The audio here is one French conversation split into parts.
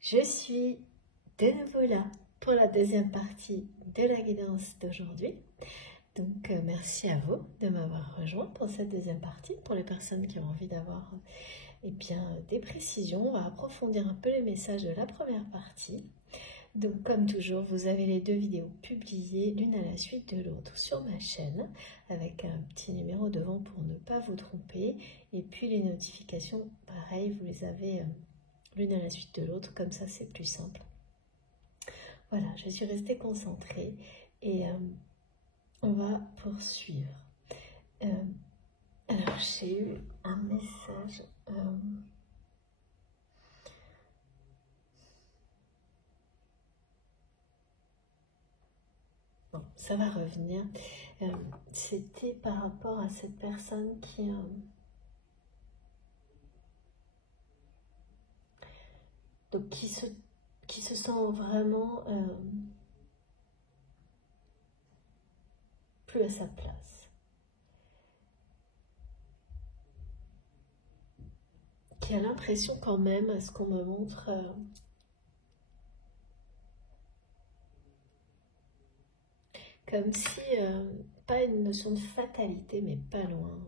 Je suis de nouveau là pour la deuxième partie de la guidance d'aujourd'hui. Donc merci à vous de m'avoir rejoint pour cette deuxième partie. Pour les personnes qui ont envie d'avoir des précisions, on va approfondir un peu les messages de la première partie. Donc comme toujours, vous avez les deux vidéos publiées l'une à la suite de l'autre sur ma chaîne avec un petit numéro devant pour ne pas vous tromper. Et puis les notifications, pareil, vous les avez l'une à la suite de l'autre, comme ça c'est plus simple. Voilà, je suis restée concentrée et on va poursuivre. Alors j'ai eu un message. Bon, ça va revenir. C'était par rapport à cette personne qui se sent vraiment plus à sa place, qui a l'impression quand même, à ce qu'on me montre, comme si, pas une notion de fatalité, mais pas loin,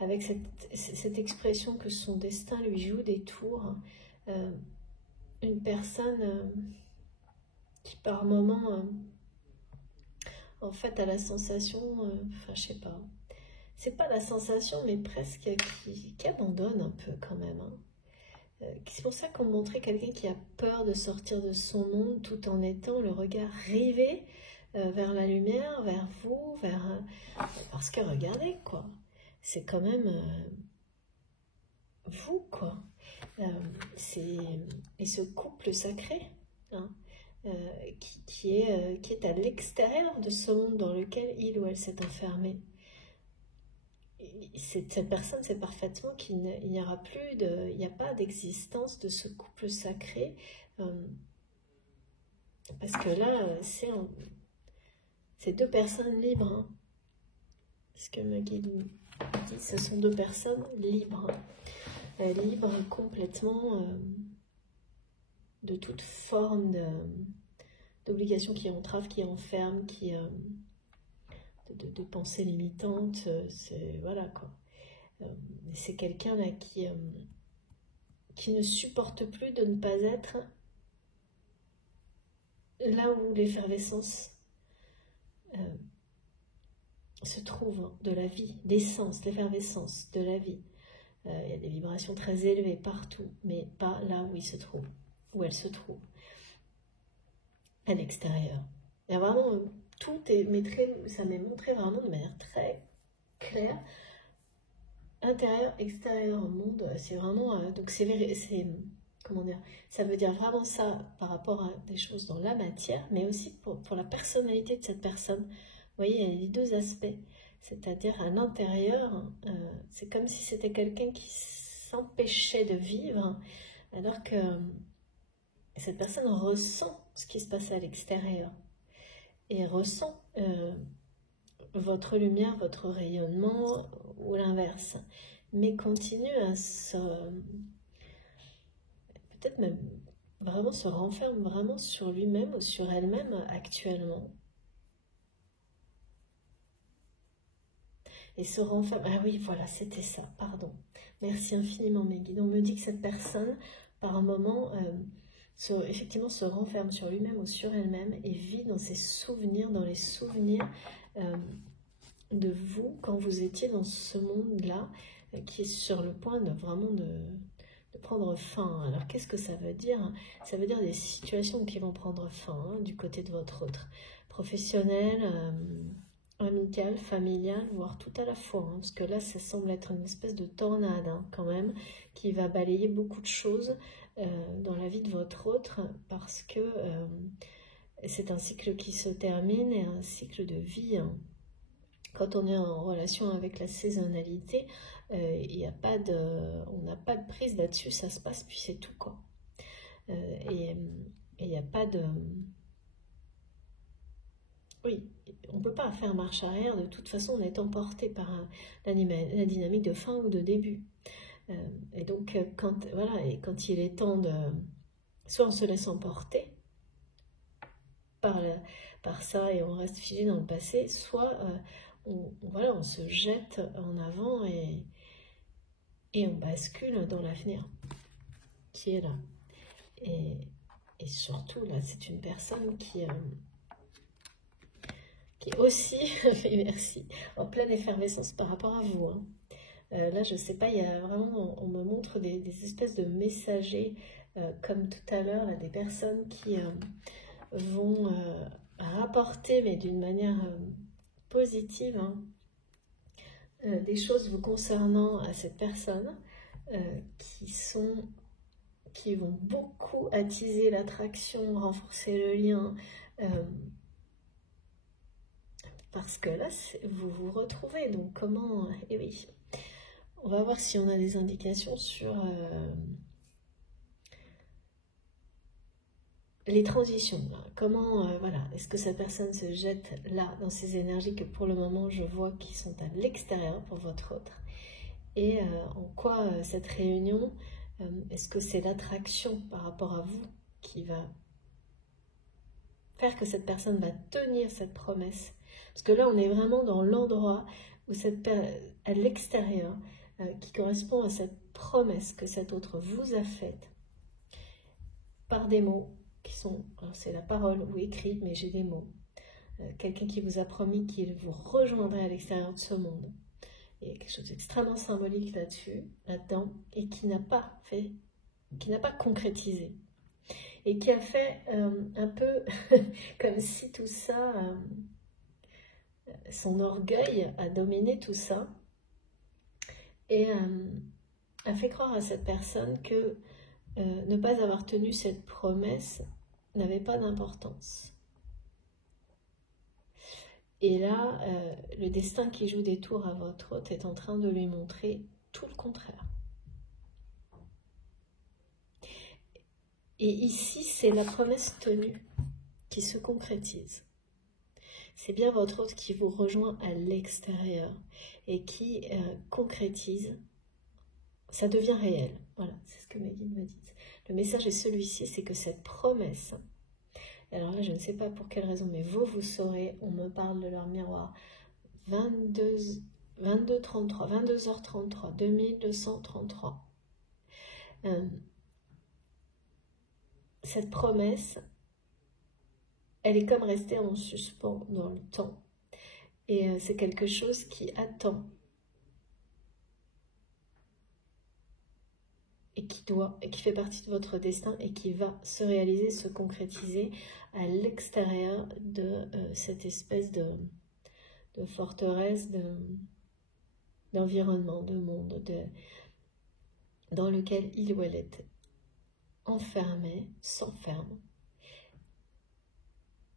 avec cette expression que son destin lui joue des tours, une personne qui par moment, en fait, a la sensation, enfin je sais pas, c'est pas la sensation, mais presque qui abandonne un peu quand même. C'est pour ça qu'on montrait quelqu'un qui a peur de sortir de son monde tout en étant le regard rivé vers la lumière, vers vous, parce que regardez quoi, c'est quand même vous quoi. Et ce couple sacré hein, qui est à l'extérieur de ce monde dans lequel il ou elle s'est enfermé. Cette personne sait parfaitement qu'il n'y aura plus il n'y a pas d'existence de ce couple sacré, parce que là c'est deux personnes libres, hein. Ce que me guide dit, ce sont deux personnes libres, libres complètement de toute forme d'obligation qui entrave, qui enferme, de pensée limitante, c'est voilà quoi. C'est quelqu'un là qui ne supporte plus de ne pas être là où l'effervescence se trouve, de la vie, l'essence, l'effervescence de la vie. Il y a des vibrations très élevées partout, mais pas là où il se trouve, où elle se trouve, à l'extérieur. Il y a vraiment tout est, ça m'est montré vraiment de manière très claire, intérieur, extérieur, monde. C'est vraiment donc c'est comment dire, ça veut dire vraiment ça par rapport à des choses dans la matière, mais aussi pour la personnalité de cette personne. Vous voyez, il y a les deux aspects, c'est-à-dire à l'intérieur, c'est comme si c'était quelqu'un qui s'empêchait de vivre, alors que cette personne ressent ce qui se passe à l'extérieur et ressent votre lumière, votre rayonnement ou l'inverse, mais continue à peut-être même vraiment se renferme vraiment sur lui-même ou sur elle-même actuellement. Et se renferme, ah oui voilà c'était ça, pardon, merci infiniment mes guides. On me dit que cette personne par un moment effectivement se renferme sur lui-même ou sur elle-même et vit dans ses souvenirs, dans les souvenirs de vous quand vous étiez dans ce monde-là qui est sur le point de vraiment de prendre fin. Alors qu'est-ce que ça veut dire? Ça veut dire des situations qui vont prendre fin hein, du côté de votre autre, professionnel, amical, familial, voire tout à la fois, hein, parce que là ça semble être une espèce de tornade hein, quand même, qui va balayer beaucoup de choses dans la vie de votre autre, parce que c'est un cycle qui se termine et un cycle de vie. Hein. Quand on est en relation avec la saisonnalité, on n'a pas de prise là-dessus, ça se passe puis c'est tout quoi. Et il n'y a pas de... Oui, on ne peut pas faire marche arrière, de toute façon on est emporté par la dynamique de fin ou de début. Et donc quand il est temps soit on se laisse emporter par ça et on reste figé dans le passé, soit voilà, on se jette en avant et on bascule dans l'avenir qui est là. Et surtout, là, c'est une personne qui est aussi, merci, en pleine effervescence par rapport à vous. Hein. Là, je sais pas, il y a vraiment, on me montre des espèces de messagers, comme tout à l'heure, des personnes qui vont rapporter, mais d'une manière positive, hein, des choses vous concernant à cette personne, qui vont beaucoup attiser l'attraction, renforcer le lien, parce que là, vous vous retrouvez. Donc comment... Eh oui, on va voir si on a des indications sur les transitions. Comment, voilà, est-ce que cette personne se jette là, dans ces énergies que pour le moment, je vois qui sont à l'extérieur pour votre autre. Et en quoi cette réunion, est-ce que c'est l'attraction par rapport à vous qui va faire que cette personne va tenir cette promesse? Parce que là, on est vraiment dans l'endroit où à l'extérieur, qui correspond à cette promesse que cet autre vous a faite par des mots qui sont, c'est la parole ou écrite, mais j'ai des mots. Quelqu'un qui vous a promis qu'il vous rejoindrait à l'extérieur de ce monde. Il y a quelque chose d'extrêmement symbolique là-dedans, et qui n'a pas concrétisé. Et qui a fait un peu comme si tout ça, son orgueil a dominé tout ça, et a fait croire à cette personne que ne pas avoir tenu cette promesse n'avait pas d'importance. Et là, le destin qui joue des tours à votre hôte est en train de lui montrer tout le contraire. Et ici, c'est la promesse tenue qui se concrétise. C'est bien votre hôte qui vous rejoint à l'extérieur et qui concrétise. Ça devient réel. Voilà, c'est ce que mes guides me disent. Le message est celui-ci, c'est que cette promesse... Alors là, je ne sais pas pour quelle raison, mais vous saurez, on me parle de leur miroir. 22h33, 2233. Cette promesse, elle est comme restée en suspens dans le temps. Et c'est quelque chose qui attend. Et qui fait partie de votre destin et qui va se réaliser, se concrétiser à l'extérieur de cette espèce de forteresse, d'environnement, de monde, dans lequel il ou elle est enfermé, s'enferme.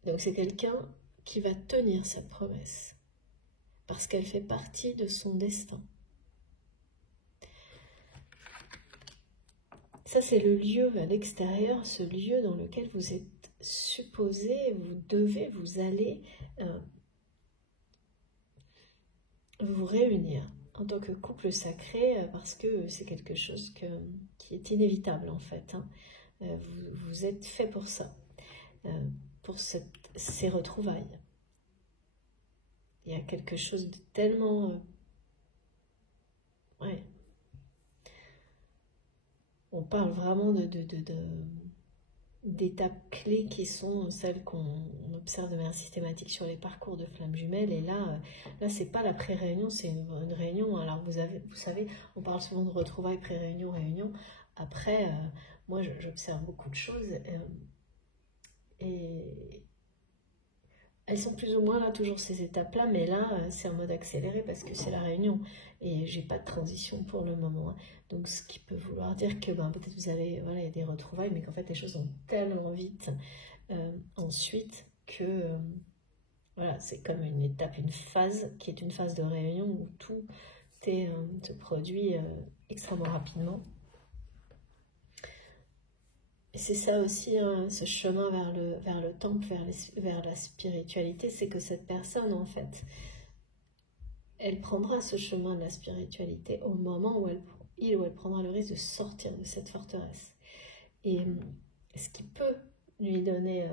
Donc c'est quelqu'un qui va tenir cette promesse, parce qu'elle fait partie de son destin. Ça, c'est le lieu à l'extérieur, ce lieu dans lequel vous êtes supposé, vous allez vous réunir en tant que couple sacré, parce que c'est quelque chose qui est inévitable en fait. Hein. Vous êtes fait pour ça, pour ces retrouvailles. Il y a quelque chose de tellement... ouais. On parle vraiment d'étapes clés qui sont celles qu'on observe de manière systématique sur les parcours de flammes jumelles. Et là c'est pas la pré-réunion, c'est une réunion. Alors vous savez, on parle souvent de retrouvailles, pré-réunion, réunion. Après, moi j'observe beaucoup de choses et elles sont plus ou moins là, toujours ces étapes-là, mais là, c'est en mode accéléré parce que c'est la réunion et j'ai pas de transition pour le moment. Hein. Donc, ce qui peut vouloir dire que peut-être vous allez, voilà, il y a des retrouvailles, mais qu'en fait, les choses vont tellement vite ensuite que, voilà, c'est comme une étape, une phase qui est une phase de réunion où tout se produit extrêmement rapidement. C'est ça aussi, hein, ce chemin vers le temple, vers la spiritualité, c'est que cette personne, en fait, elle prendra ce chemin de la spiritualité au moment où il ou elle prendra le risque de sortir de cette forteresse. Et ce qui peut lui donner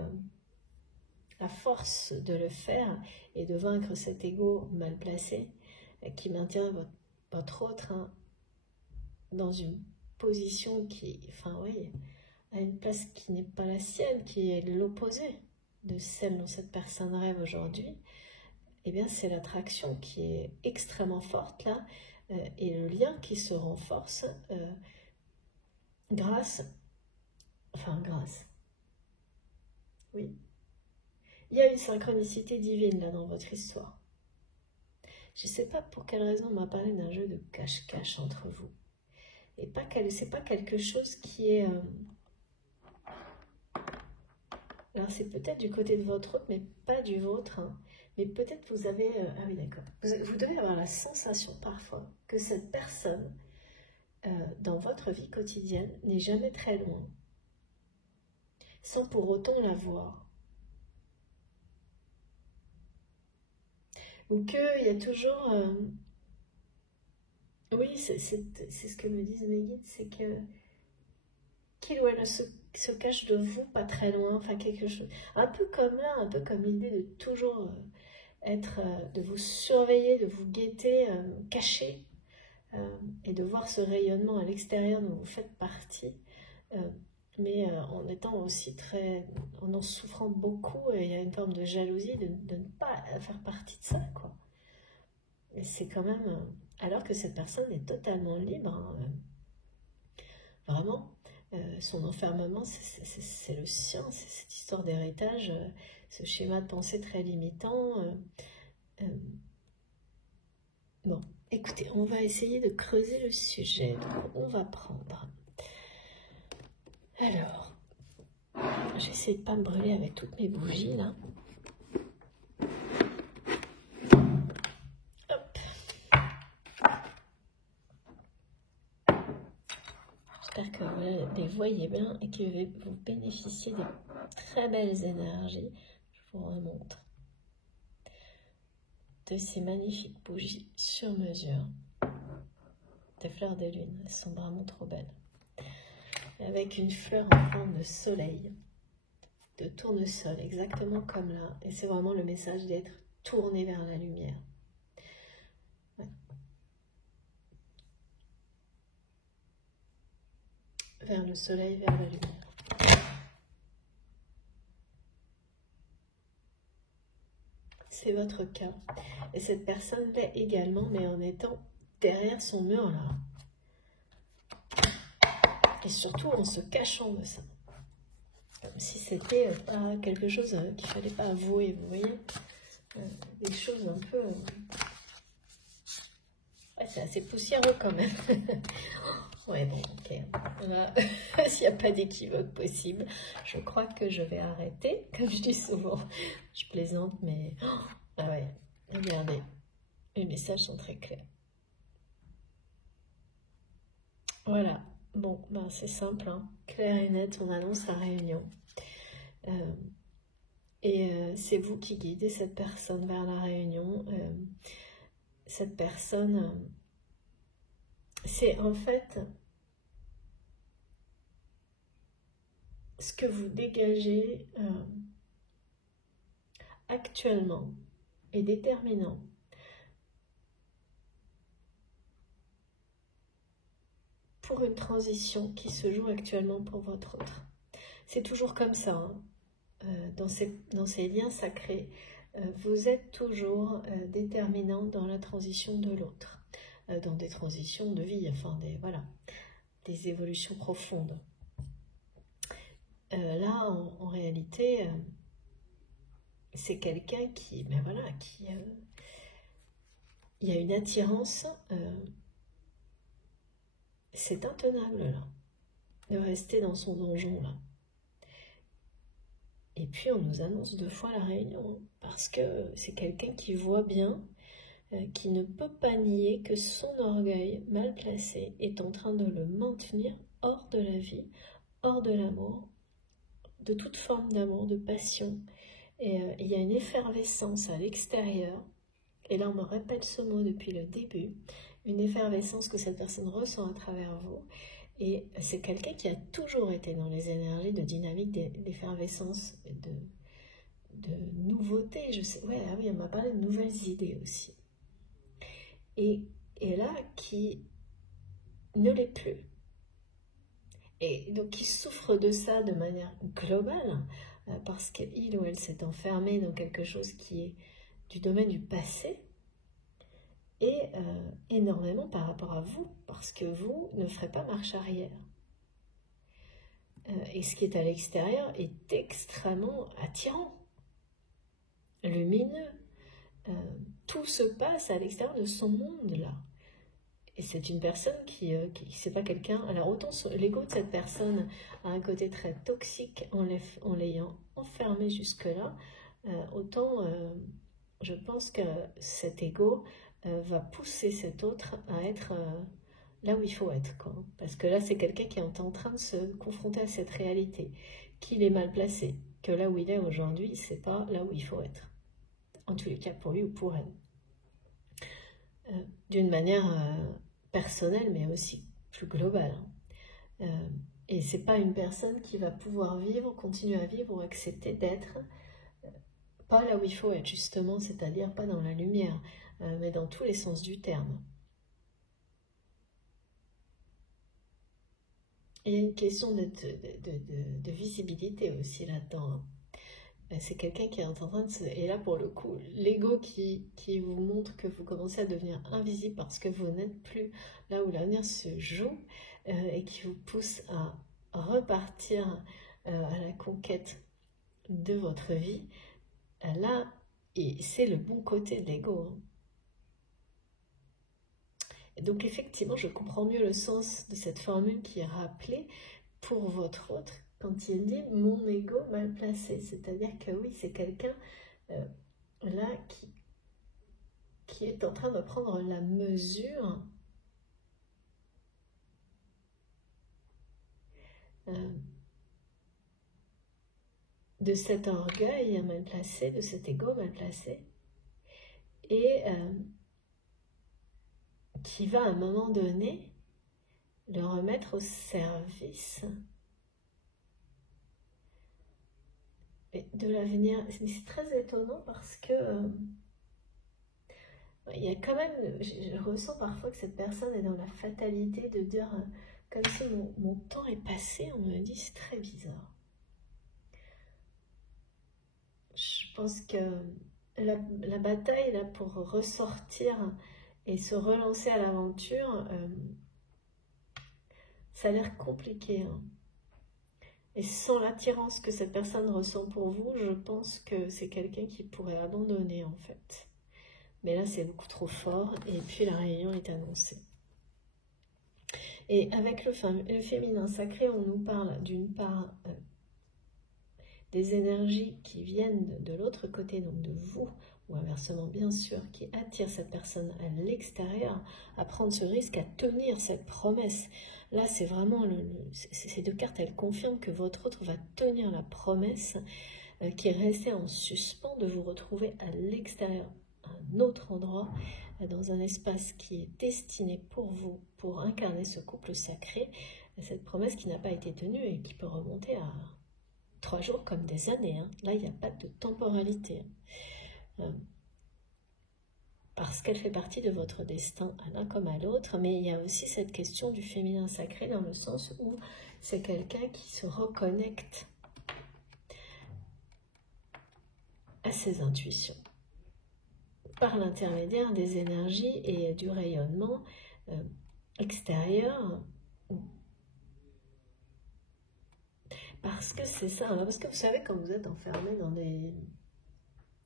la force de le faire et de vaincre cet ego mal placé qui maintient votre autre dans une position qui, enfin oui, à une place qui n'est pas la sienne, qui est l'opposé de celle dont cette personne rêve aujourd'hui, eh bien c'est l'attraction qui est extrêmement forte là, et le lien qui se renforce grâce, oui, il y a une synchronicité divine là dans votre histoire. Je ne sais pas pour quelle raison on m'a parlé d'un jeu de cache-cache entre vous. Et c'est pas quelque chose qui est... Alors c'est peut-être du côté de votre autre, mais pas du vôtre. Mais peut-être vous avez... ah oui, d'accord. Vous devez avoir la sensation parfois que cette personne, dans votre vie quotidienne, n'est jamais très loin, sans pour autant la voir. Ou qu'il y a toujours... oui, c'est ce que me disent mes guides, c'est que qu'il ou elle se cache de vous, pas très loin, enfin quelque chose... Un peu comme là, un peu comme l'idée de toujours être... de vous surveiller, de vous guetter, caché, et de voir ce rayonnement à l'extérieur dont vous faites partie, mais en étant aussi très... en souffrant beaucoup, et il y a une forme de jalousie de ne pas faire partie de ça, quoi. Et c'est quand même... alors que cette personne est totalement libre, vraiment, son enfermement, c'est le sien, c'est cette histoire d'héritage, ce schéma de pensée très limitant. Bon, écoutez, on va essayer de creuser le sujet, donc on va prendre... Alors, j'essaie de ne pas me brûler avec toutes mes bougies, là. J'espère que vous les voyez bien et que vous bénéficiez de très belles énergies. Je vous remontre de ces magnifiques bougies sur mesure, des fleurs de lune. Elles sont vraiment trop belles. Avec une fleur en forme de soleil, de tournesol, exactement comme là. Et c'est vraiment le message d'être tourné vers la lumière. Ouais. Vers le soleil, vers la lumière. C'est votre cas. Et cette personne l'est également, mais en étant derrière son mur là. Et surtout en se cachant de ça. Comme si c'était pas quelque chose qu'il ne fallait pas avouer, vous voyez. Des choses un peu... ouais, c'est assez poussiéreux quand même. Ouais, bon, ok. Voilà. S'il n'y a pas d'équivoque possible, je crois que je vais arrêter. Comme je dis souvent, je plaisante, mais... ah ouais, regardez. Les messages sont très clairs. Voilà. Bon, ben c'est simple, hein. Clair et net, on annonce la réunion. C'est vous qui guidez cette personne vers la réunion. Cette personne, c'est en fait ce que vous dégagez actuellement est déterminant. Pour une transition qui se joue actuellement pour votre autre. C'est toujours comme ça, hein. Dans ces liens sacrés, vous êtes toujours déterminant dans la transition de l'autre, dans des transitions de vie, enfin des évolutions profondes. Là, en réalité, c'est quelqu'un qui, il y a une attirance, c'est intenable là, de rester dans son donjon là. Et puis on nous annonce 2 fois la réunion, parce que c'est quelqu'un qui voit bien, qui ne peut pas nier que son orgueil mal placé est en train de le maintenir hors de la vie, hors de l'amour, de toute forme d'amour, de passion. Et il y a une effervescence à l'extérieur, et là on me répète ce mot depuis le début, une effervescence que cette personne ressent à travers vous, Et c'est quelqu'un qui a toujours été dans les énergies de dynamique, d'effervescence, de nouveauté. Je sais, ouais, ah oui, on m'a parlé de nouvelles idées aussi. Et là, qui ne l'est plus. Et donc, qui souffre de ça de manière globale, parce qu'il ou elle s'est enfermé dans quelque chose qui est du domaine du passé, et énormément par rapport à vous, parce que vous ne ferez pas marche arrière. Et ce qui est à l'extérieur est extrêmement attirant, lumineux. Tout se passe à l'extérieur de son monde, là. Et c'est une personne qui c'est pas quelqu'un... Alors, autant l'ego de cette personne a un côté très toxique en l'ayant enfermé jusque-là, autant je pense que cet ego va pousser cet autre à être là où il faut être, quoi. Parce que là, c'est quelqu'un qui est en train de se confronter à cette réalité, qu'il est mal placé, que là où il est aujourd'hui, c'est pas là où il faut être. En tous les cas, pour lui ou pour elle. D'une manière personnelle, mais aussi plus globale. Et c'est pas une personne qui va pouvoir vivre, continuer à vivre ou accepter d'être pas là où il faut être, justement, c'est-à-dire pas dans la lumière, mais dans tous les sens du terme. Il y a une question de visibilité aussi là-dedans. C'est quelqu'un qui est en train de se... Et là, pour le coup, l'ego qui vous montre que vous commencez à devenir invisible parce que vous n'êtes plus là où l'avenir se joue, et qui vous pousse à repartir à la conquête de votre vie, là, et c'est le bon côté de l'ego. Donc effectivement, je comprends mieux le sens de cette formule qui est rappelée pour votre autre quand il dit « mon ego mal placé ». C'est-à-dire que oui, c'est quelqu'un là qui est en train de prendre la mesure de cet orgueil mal placé, de cet ego mal placé, et qui va à un moment donné le remettre au service de l'avenir. C'est très étonnant parce que il y a quand même, je ressens parfois que cette personne est dans la fatalité de dire comme si mon temps est passé. On me dit c'est très bizarre. Je pense que la bataille là pour ressortir et se relancer à l'aventure, ça a l'air compliqué. Hein. Et sans l'attirance que cette personne ressent pour vous, je pense que c'est quelqu'un qui pourrait abandonner en fait. Mais là, c'est beaucoup trop fort. Et puis, la réunion est annoncée. Et avec le féminin sacré, on nous parle d'une part des énergies qui viennent de l'autre côté, donc de vous, ou inversement bien sûr, qui attirent cette personne à l'extérieur, à prendre ce risque, à tenir cette promesse. Là, c'est vraiment, ces deux cartes, elles confirment que votre autre va tenir la promesse qui est restée en suspens de vous retrouver à l'extérieur, à un autre endroit, dans un espace qui est destiné pour vous, pour incarner ce couple sacré, cette promesse qui n'a pas été tenue et qui peut remonter à 3 jours comme des années. Hein. Là, il n'y a pas de temporalité. Parce qu'elle fait partie de votre destin à l'un comme à l'autre, mais il y a aussi cette question du féminin sacré dans le sens où c'est quelqu'un qui se reconnecte à ses intuitions par l'intermédiaire des énergies et du rayonnement extérieur. Parce que c'est ça, hein, parce que vous savez, quand vous êtes enfermé dans des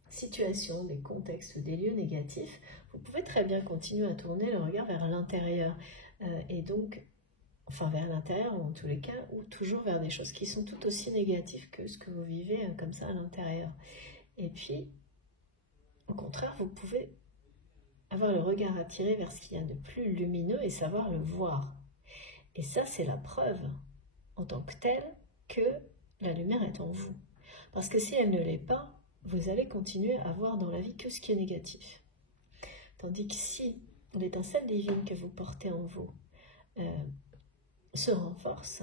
situations, des contextes, des lieux négatifs, vous pouvez très bien continuer à tourner le regard vers l'intérieur. Et donc, enfin vers l'intérieur, ou en tous les cas, ou toujours vers des choses qui sont tout aussi négatives que ce que vous vivez comme ça à l'intérieur. Et puis, au contraire, vous pouvez avoir le regard attiré vers ce qu'il y a de plus lumineux et savoir le voir. Et ça, c'est la preuve, en tant que telle, que la lumière est en vous. Parce que si elle ne l'est pas, vous allez continuer à voir dans la vie que ce qui est négatif. Tandis que si l'étincelle divine que vous portez en vous se renforce.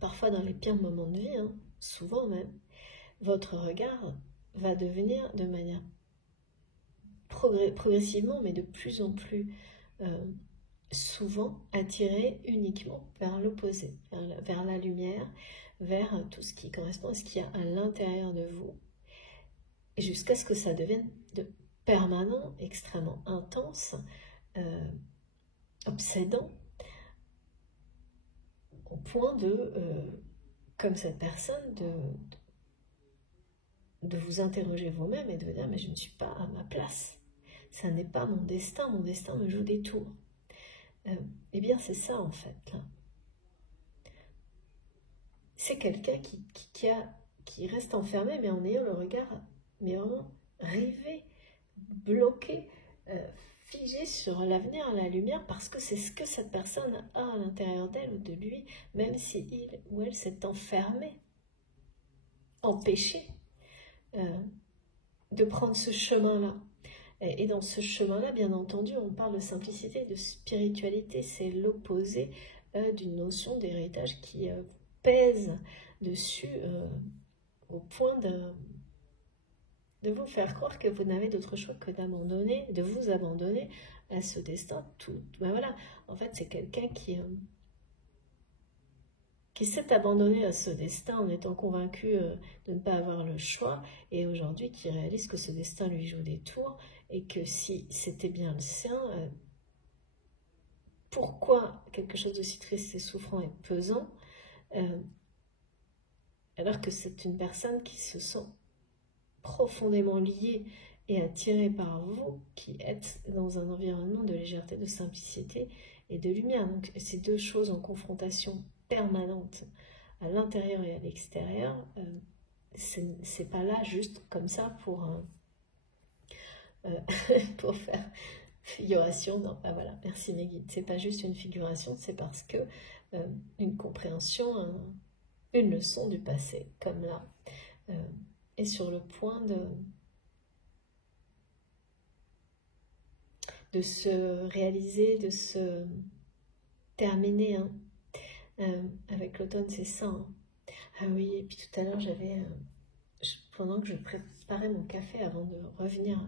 Parfois dans les pires moments de vie, hein, souvent même, votre regard va devenir de manière progressivement, mais de plus en plus souvent attiré uniquement vers l'opposé, vers la lumière, vers tout ce qui correspond à ce qu'il y a à l'intérieur de vous, jusqu'à ce que ça devienne de permanent, extrêmement intense, obsédant, au point de, comme cette personne, de vous interroger vous-même et de vous dire « mais je ne suis pas à ma place, ça n'est pas mon destin me joue des tours ». Eh bien c'est ça en fait, là. C'est quelqu'un qui reste enfermé, mais en ayant le regard, mais vraiment rivé, bloqué, figé sur l'avenir, la lumière, parce que c'est ce que cette personne a à l'intérieur d'elle ou de lui, même si il ou elle s'est enfermé, empêché de prendre ce chemin-là. Et dans ce chemin-là, bien entendu, on parle de simplicité, de spiritualité, c'est l'opposé d'une notion d'héritage qui pèse dessus au point de vous faire croire que vous n'avez d'autre choix que d'abandonner, de vous abandonner à ce destin. Ben voilà, en fait, c'est quelqu'un qui s'est abandonné à ce destin en étant convaincu de ne pas avoir le choix, et aujourd'hui qui réalise que ce destin lui joue des tours, et que si c'était bien le sien, pourquoi quelque chose d'aussi triste et souffrant et pesant, alors que c'est une personne qui se sent profondément liée et attirée par vous, qui êtes dans un environnement de légèreté, de simplicité et de lumière. Donc ces deux choses en confrontation permanente à l'intérieur et à l'extérieur, c'est pas là juste comme ça pour faire figuration. Non, bah voilà, merci mes guides. C'est pas juste une figuration, c'est parce que une compréhension, une leçon du passé, comme là, est sur le point de se réaliser, de se terminer. Hein. Avec l'automne, c'est ça. Hein. Ah oui, et puis tout à l'heure, pendant que je préparais mon café avant de revenir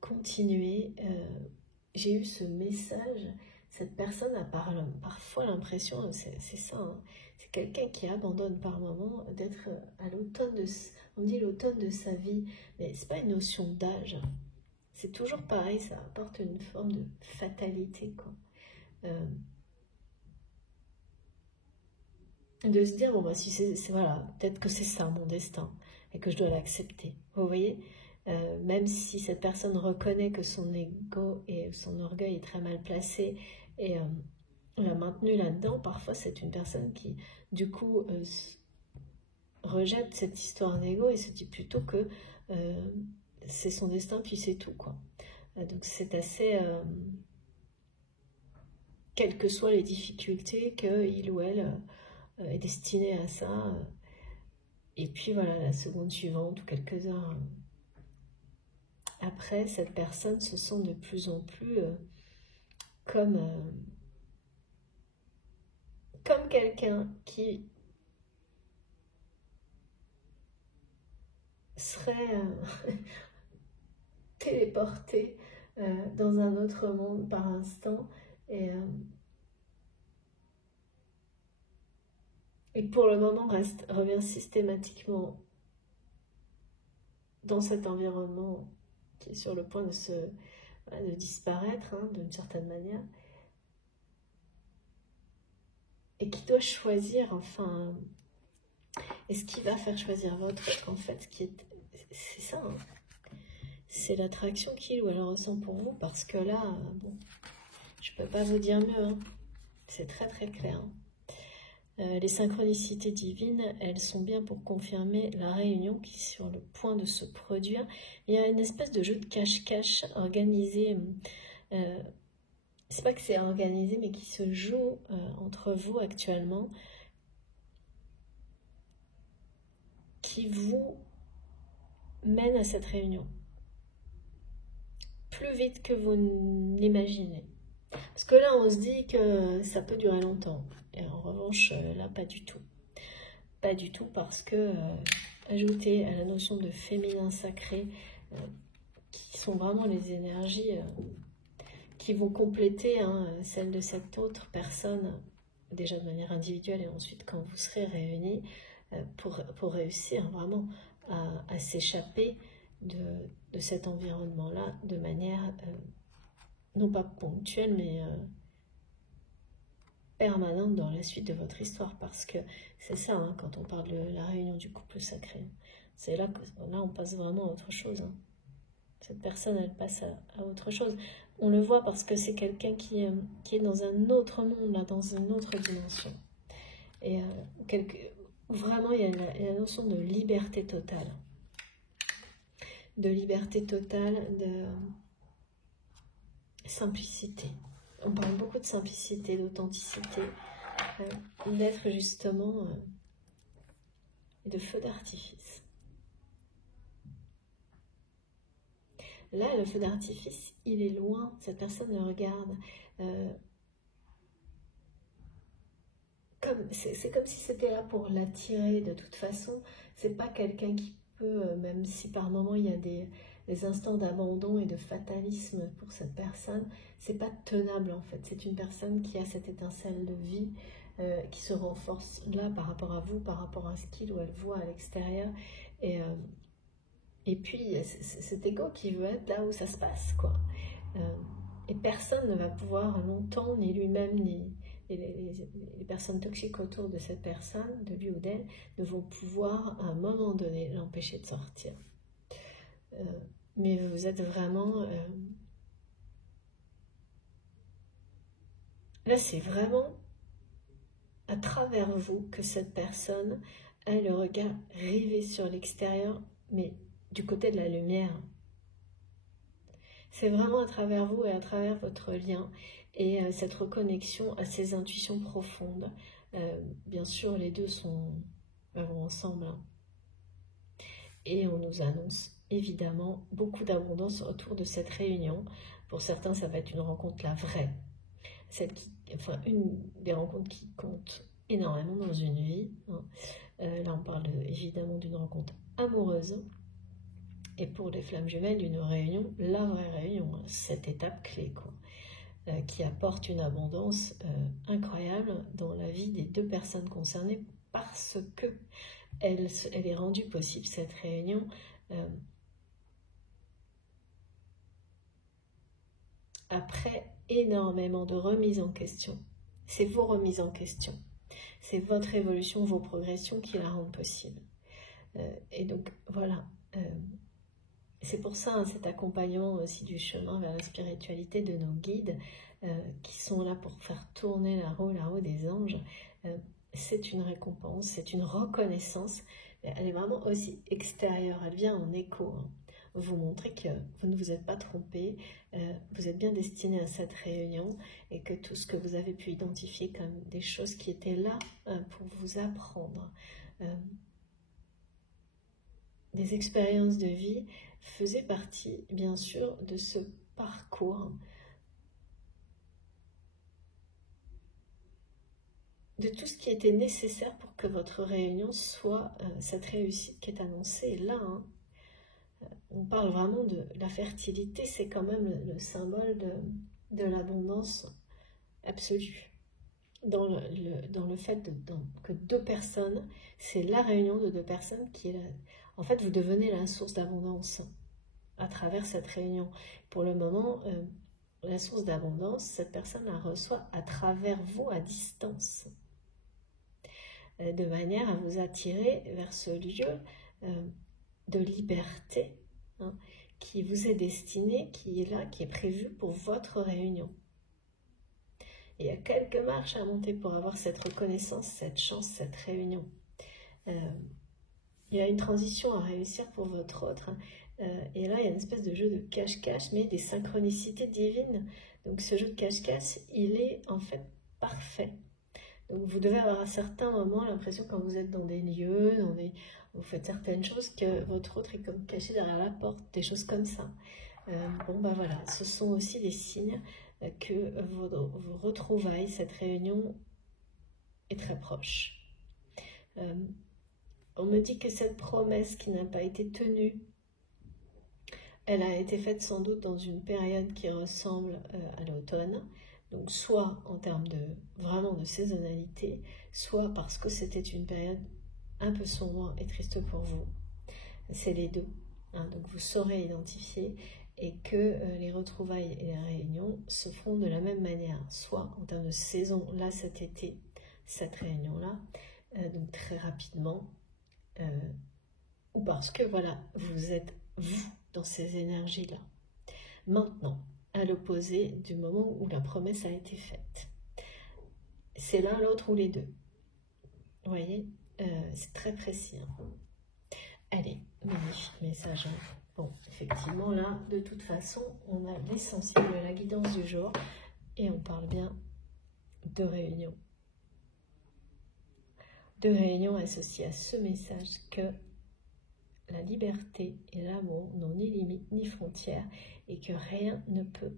continuer, j'ai eu ce message. Cette personne a parfois l'impression, c'est ça, hein, c'est quelqu'un qui abandonne par moment d'être à l'automne on dit l'automne de sa vie, mais c'est pas une notion d'âge. C'est toujours pareil, ça apporte une forme de fatalité, quoi. De se dire, bon bah si voilà, peut-être que c'est ça mon destin et que je dois l'accepter. Vous voyez, même si cette personne reconnaît que son ego et son orgueil est très mal placé et l'a maintenu là-dedans, parfois c'est une personne qui du coup rejette cette histoire d'ego et se dit plutôt que c'est son destin puis c'est tout, quoi. Donc c'est assez... quelles que soient les difficultés qu'il ou elle est destiné à ça. Et puis voilà, la seconde suivante ou quelques heures après, cette personne se sent de plus en plus comme quelqu'un qui serait téléporté dans un autre monde par instant, et pour le moment revient systématiquement dans cet environnement qui est sur le point de disparaître, hein, d'une certaine manière, et qui doit choisir, enfin, et ce qui va faire choisir votre, en fait, c'est ça, hein, c'est l'attraction qu'il ou elle ressent pour vous, parce que là, bon, je peux pas vous dire mieux, hein, c'est très très clair, hein. Les synchronicités divines, elles sont bien pour confirmer la réunion qui est sur le point de se produire. Il y a une espèce de jeu de cache-cache organisé, c'est pas que c'est organisé, mais qui se joue entre vous actuellement, qui vous mène à cette réunion plus vite que vous l'imaginez. Parce que là, on se dit que ça peut durer longtemps. Et en revanche, là, pas du tout. Pas du tout, parce que ajouter à la notion de féminin sacré, qui sont vraiment les énergies qui vont compléter celle de cette autre personne, déjà de manière individuelle et ensuite quand vous serez réunis, pour réussir vraiment à s'échapper de cet environnement-là de manière non pas ponctuelle, mais permanente dans la suite de votre histoire, parce que c'est ça, hein, quand on parle de la réunion du couple sacré, c'est là que là on passe vraiment à autre chose, hein. Cette personne, elle passe à autre chose. On le voit parce que c'est quelqu'un qui est dans un autre monde, là, dans une autre dimension. Et vraiment, il y a la notion de liberté totale. De liberté totale, de simplicité. On parle beaucoup de simplicité, d'authenticité, d'être justement de feu d'artifice. Là, le feu d'artifice, il est loin, cette personne le regarde. C'est comme si c'était là pour l'attirer de toute façon. C'est pas quelqu'un qui peut, même si par moments il y a des instants d'abandon et de fatalisme pour cette personne, c'est pas tenable en fait. C'est une personne qui a cette étincelle de vie qui se renforce là par rapport à vous, par rapport à ce qu'il ou elle voit à l'extérieur. Et puis, cet ego qui veut être là où ça se passe, quoi. Et personne ne va pouvoir longtemps, ni lui-même, ni les personnes toxiques autour de cette personne, de lui ou d'elle, ne vont pouvoir, à un moment donné, l'empêcher de sortir. Mais vous êtes vraiment... Là, c'est vraiment à travers vous que cette personne a le regard rivé sur l'extérieur, mais du côté de la lumière. C'est vraiment à travers vous et à travers votre lien et cette reconnexion à ces intuitions profondes. Bien sûr, les deux vont ensemble. Hein. Et on nous annonce évidemment beaucoup d'abondance autour de cette réunion. Pour certains, ça va être une rencontre la vraie. Une des rencontres qui compte énormément dans une vie. Hein. Là, on parle évidemment d'une rencontre amoureuse. Et pour les flammes jumelles, une réunion, la vraie réunion, cette étape clé, quoi, qui apporte une abondance incroyable dans la vie des deux personnes concernées parce que elle est rendue possible, cette réunion, après énormément de remises en question. C'est vos remises en question, c'est votre évolution, vos progressions qui la rendent possible. Et donc, voilà. C'est pour ça, hein, cet accompagnement aussi du chemin vers la spiritualité de nos guides qui sont là pour faire tourner la roue des anges. C'est une récompense, c'est une reconnaissance. Elle est vraiment aussi extérieure, elle vient en écho. Hein. Vous montrer que vous ne vous êtes pas trompé, vous êtes bien destiné à cette réunion et que tout ce que vous avez pu identifier comme des choses qui étaient là pour vous apprendre, des expériences de vie, faisait partie, bien sûr, de ce parcours, de tout ce qui était nécessaire pour que votre réunion soit cette réussite qui est annoncée là. Hein. On parle vraiment de la fertilité, c'est quand même le symbole de l'abondance absolue. Dans le fait que deux personnes, c'est la réunion de deux personnes qui est là. En fait, vous devenez la source d'abondance à travers cette réunion. Pour le moment, la source d'abondance, cette personne la reçoit à travers vous à distance, de manière à vous attirer vers ce lieu de liberté hein, qui vous est destiné, qui est là, qui est prévu pour votre réunion. Et il y a quelques marches à monter pour avoir cette reconnaissance, cette chance, cette réunion. Il y a une transition à réussir pour votre autre. Hein. Et là, il y a une espèce de jeu de cache-cache, mais des synchronicités divines. Donc ce jeu de cache-cache, il est en fait parfait. Donc vous devez avoir à certains moments l'impression quand vous êtes dans des lieux, vous faites certaines choses, que votre autre est comme caché derrière la porte, des choses comme ça. Bon, bah voilà, ce sont aussi des signes que vos retrouvailles, cette réunion est très proche. On me dit que cette promesse qui n'a pas été tenue, elle a été faite sans doute dans une période qui ressemble à l'automne, donc soit en termes vraiment de saisonnalité, soit parce que c'était une période un peu sombre et triste pour vous. C'est les deux, hein, donc vous saurez identifier et que les retrouvailles et les réunions se font de la même manière, soit en termes de saison, là cet été, cette réunion-là, donc très rapidement, ou parce que voilà, vous êtes vous dans ces énergies-là. Maintenant, à l'opposé du moment où la promesse a été faite. C'est l'un, l'autre ou les deux. Vous voyez, c'est très précis. Hein. Allez, magnifique message. Hein. Bon, effectivement, là, de toute façon, on a l'essentiel de la guidance du jour et on parle bien de réunion. De réunion associée à ce message que la liberté et l'amour n'ont ni limite ni frontières et que rien ne peut,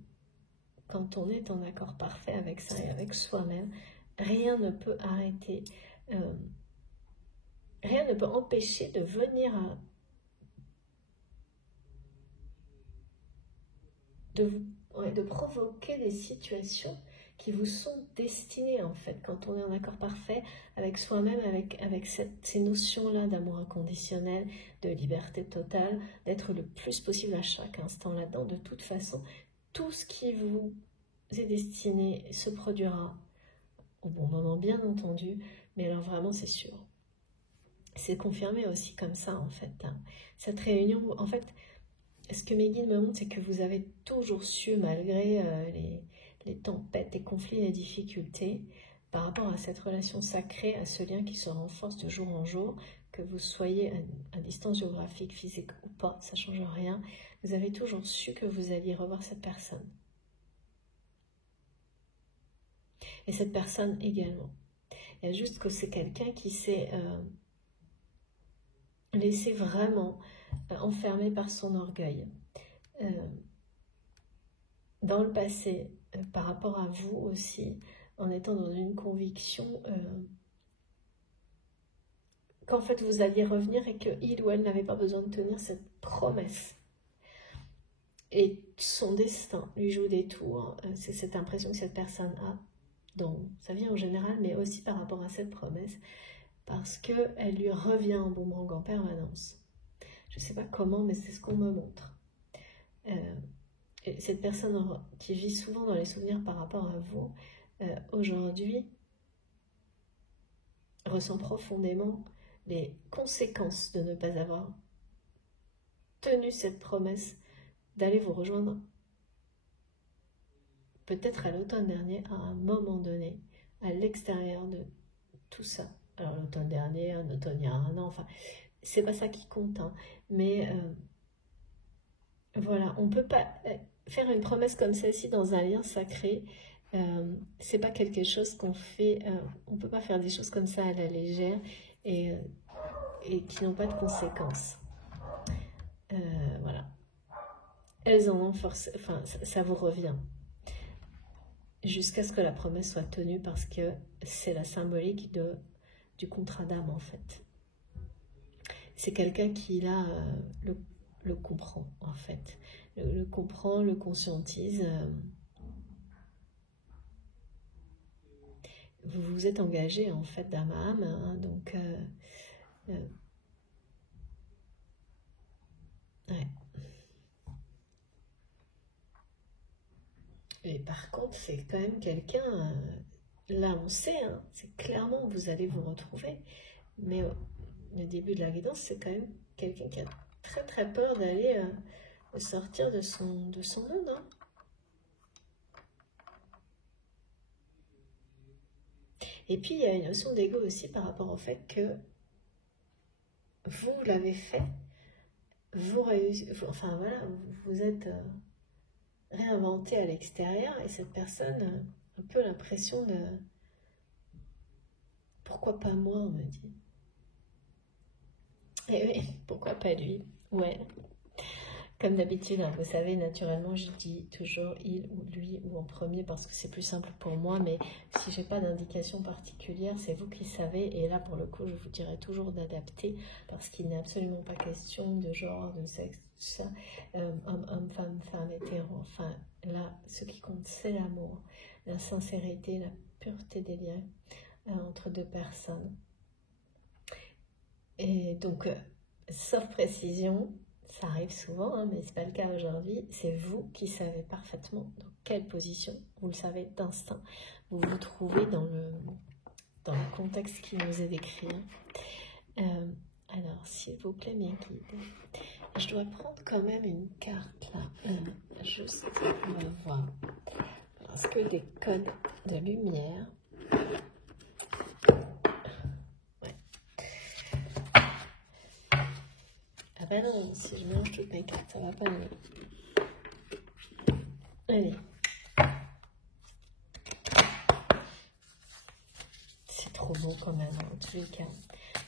quand on est en accord parfait avec ça et avec soi-même, rien ne peut arrêter, rien ne peut empêcher de venir de provoquer des situations qui vous sont destinées en fait, quand on est en accord parfait avec soi-même, avec ces notions-là d'amour inconditionnel, de liberté totale, d'être le plus possible à chaque instant là-dedans. De toute façon, tout ce qui vous est destiné se produira au bon moment, bien entendu, mais alors vraiment c'est sûr. C'est confirmé aussi comme ça en fait. Hein. Cette réunion, en fait, ce que mes guides me montrent, c'est que vous avez toujours su, malgré les tempêtes, les conflits, les difficultés, par rapport à cette relation sacrée, à ce lien qui se renforce de jour en jour, que vous soyez à distance géographique, physique ou pas, ça ne change rien, vous avez toujours su que vous alliez revoir cette personne. Et cette personne également. Il y a juste que c'est quelqu'un qui s'est laissé vraiment enfermé par son orgueil. Dans le passé, par rapport à vous aussi, en étant dans une conviction qu'en fait vous alliez revenir et qu'il ou elle n'avait pas besoin de tenir cette promesse. Et son destin lui joue des tours. C'est cette impression que cette personne a dans sa vie en général, mais aussi par rapport à cette promesse, parce qu'elle lui revient en boomerang en permanence. Je ne sais pas comment, mais c'est ce qu'on me montre. Et cette personne qui vit souvent dans les souvenirs par rapport à vous, aujourd'hui, ressent profondément les conséquences de ne pas avoir tenu cette promesse d'aller vous rejoindre peut-être à l'automne dernier, à un moment donné, à l'extérieur de tout ça. Alors l'automne dernier, un automne il y a un an, enfin, c'est pas ça qui compte, hein. Mais voilà, on peut pas faire une promesse comme celle-ci dans un lien sacré. C'est pas quelque chose qu'on fait, on peut pas faire des choses comme ça à la légère et qui n'ont pas de conséquences. Voilà. Elles en ont force, enfin, ça vous revient. Jusqu'à ce que la promesse soit tenue, parce que c'est la symbolique du contrat d'âme en fait. C'est quelqu'un qui là le comprend en fait, le comprend, le conscientise. Vous vous êtes engagé en fait d'âme à âme, hein, donc ouais. Et par contre, c'est quand même quelqu'un, là on sait, hein, c'est clairement vous allez vous retrouver, mais le début de la guidance, c'est quand même quelqu'un qui a très très peur d'aller sortir de son monde. Hein. Et puis il y a une notion d'ego aussi par rapport au fait que vous l'avez fait, vous réussissez, enfin voilà, vous êtes réinventé à l'extérieur et cette personne a un peu l'impression de pourquoi pas moi, on me dit. Et oui, pourquoi pas lui? Ouais. Comme d'habitude, hein, vous savez, naturellement, je dis toujours il ou lui ou en premier parce que c'est plus simple pour moi, mais si j'ai pas d'indication particulière, c'est vous qui savez. Et là, pour le coup, je vous dirais toujours d'adapter parce qu'il n'est absolument pas question de genre, de sexe, tout ça, homme, femme, hétéro. Enfin, là, ce qui compte, c'est l'amour, la sincérité, la pureté des liens entre deux personnes. Et donc, sauf précision, ça arrive souvent, hein, mais ce n'est pas le cas aujourd'hui, c'est vous qui savez parfaitement dans quelle position, vous le savez d'instinct, vous vous trouvez dans le contexte qui nous est décrit. Alors, s'il vous plaît, mes guides, je dois prendre quand même une carte là, juste pour voir, parce que des codes de lumière... Ah ben non, si je mélange toutes mes cartes, ça va pas mieux. Allez. C'est trop beau quand même, hein, en tous les cas.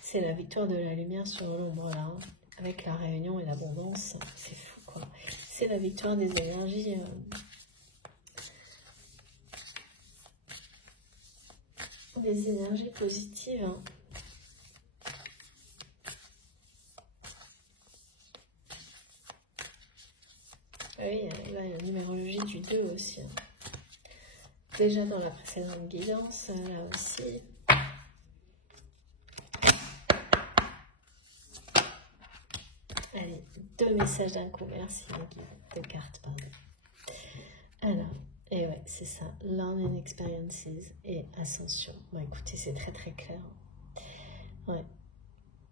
C'est la victoire de la lumière sur l'ombre là, avec la réunion et l'abondance. C'est fou quoi. C'est la victoire des énergies. Des énergies positives. Hein. Oui, là, il y a la numérologie du 2 aussi. Hein. Déjà dans la précédente guidance, là aussi. Allez, 2 messages d'un coup. Merci, de cartes, pardon. Alors, et ouais, c'est ça. Learning experiences et ascension. Bon, écoutez, c'est très très clair. Ouais.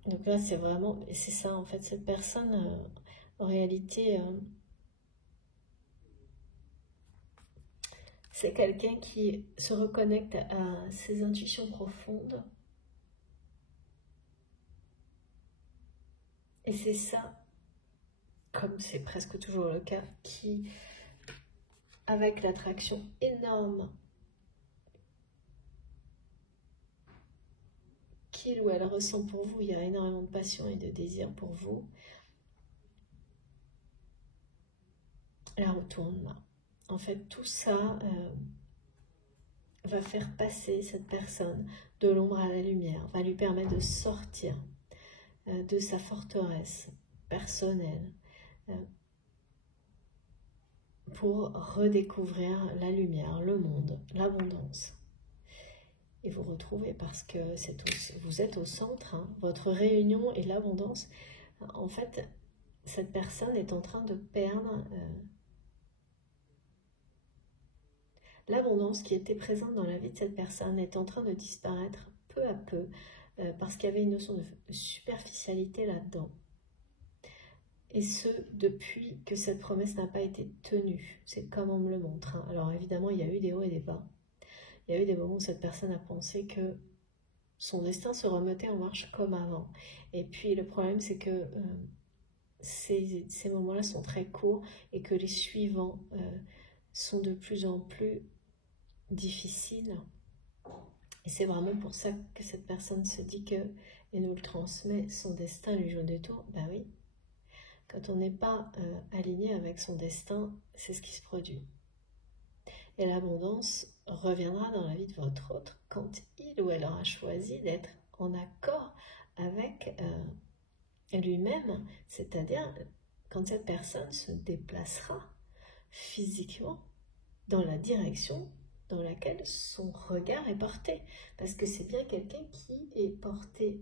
Donc là, c'est vraiment... Et c'est ça, en fait, cette personne, en réalité... c'est quelqu'un qui se reconnecte à ses intuitions profondes. Et c'est ça, comme c'est presque toujours le cas, qui, avec l'attraction énorme qu'il ou elle ressent pour vous, il y a énormément de passion et de désir pour vous, elle retourne là. En fait, tout ça va faire passer cette personne de l'ombre à la lumière, va lui permettre de sortir de sa forteresse personnelle pour redécouvrir la lumière, le monde, l'abondance. Et vous retrouvez parce que vous êtes au centre, hein, votre réunion et l'abondance. En fait, cette personne est en train de perdre... l'abondance qui était présente dans la vie de cette personne est en train de disparaître peu à peu parce qu'il y avait une notion de superficialité là-dedans. Et ce, depuis que cette promesse n'a pas été tenue. C'est comme on me le montre. Hein. Alors évidemment, il y a eu des hauts et des bas. Il y a eu des moments où cette personne a pensé que son destin se remettait en marche comme avant. Et puis le problème, c'est que ces moments-là sont très courts et que les suivants sont de plus en plus difficile. Et c'est vraiment pour ça que cette personne se dit que, et nous le transmet, son destin lui joue des tours. Ben oui, quand on n'est pas aligné avec son destin, c'est ce qui se produit. Et l'abondance reviendra dans la vie de votre autre quand il ou elle aura choisi d'être en accord avec lui-même, c'est-à-dire quand cette personne se déplacera physiquement dans la direction dans laquelle son regard est porté. Parce que c'est bien quelqu'un qui est porté,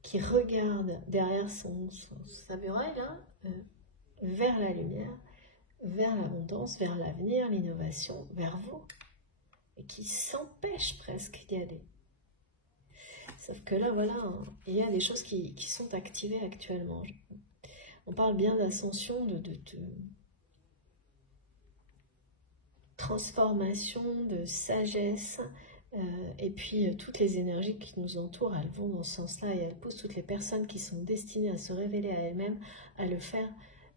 qui regarde derrière sa muraille, là, vers la lumière, vers l'abondance, vers l'avenir, l'innovation, vers vous. Et qui s'empêche presque d'y aller. Sauf que là, voilà, hein, il y a des choses qui sont activées actuellement. On parle bien d'ascension, de transformation, de sagesse, et puis toutes les énergies qui nous entourent, elles vont dans ce sens-là et elles poussent toutes les personnes qui sont destinées à se révéler à elles-mêmes à le faire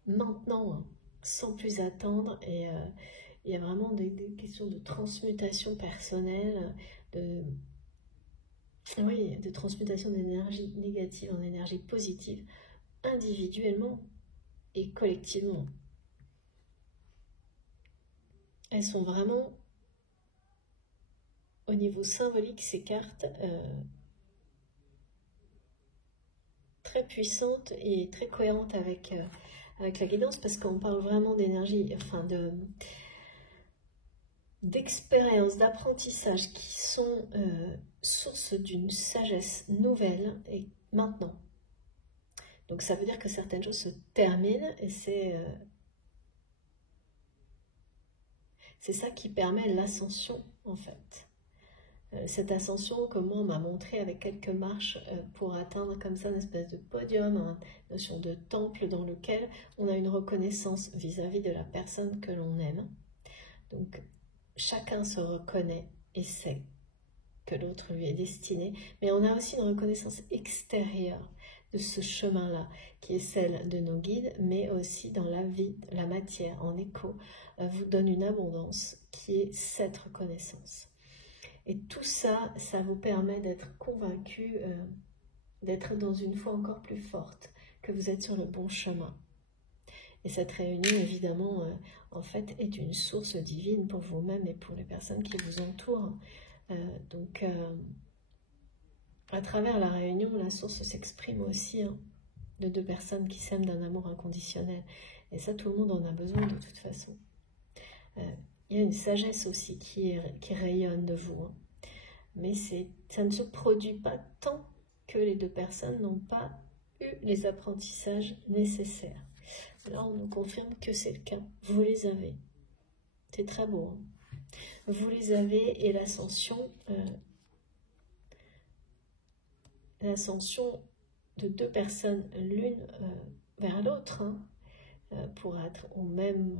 maintenant, hein, sans plus attendre. Et il y a vraiment des questions de transmutation personnelle, de transmutation d'énergie négative en énergie positive, individuellement. et collectivement. Elles sont vraiment, au niveau symbolique, ces cartes, très puissantes et très cohérentes avec la guidance, parce qu'on parle vraiment d'énergie, enfin d'expériences, d'apprentissage qui sont source d'une sagesse nouvelle et maintenant. Donc ça veut dire que certaines choses se terminent et c'est ça qui permet l'ascension en fait. Cette ascension que moi on m'a montré avec quelques marches pour atteindre comme ça une espèce de podium, une notion de temple dans lequel on a une reconnaissance vis-à-vis de la personne que l'on aime. Donc chacun se reconnaît et sait que l'autre lui est destiné, mais on a aussi une reconnaissance extérieure de ce chemin-là, qui est celle de nos guides, mais aussi dans la vie, la matière, en écho, vous donne une abondance qui est cette reconnaissance. Et tout ça, ça vous permet d'être convaincu, d'être dans une foi encore plus forte, que vous êtes sur le bon chemin. Et cette réunion, évidemment, en fait, est une source divine pour vous-même et pour les personnes qui vous entourent. Donc, à travers la réunion, la source s'exprime aussi de deux personnes qui s'aiment d'un amour inconditionnel. Et ça, tout le monde en a besoin de toute façon. Il y a une sagesse aussi qui rayonne de vous. Hein. Mais ça ne se produit pas tant que les deux personnes n'ont pas eu les apprentissages nécessaires. Là, on nous confirme que c'est le cas. Vous les avez. C'est très beau. Hein. Vous les avez et l'ascension de deux personnes l'une vers l'autre pour être au même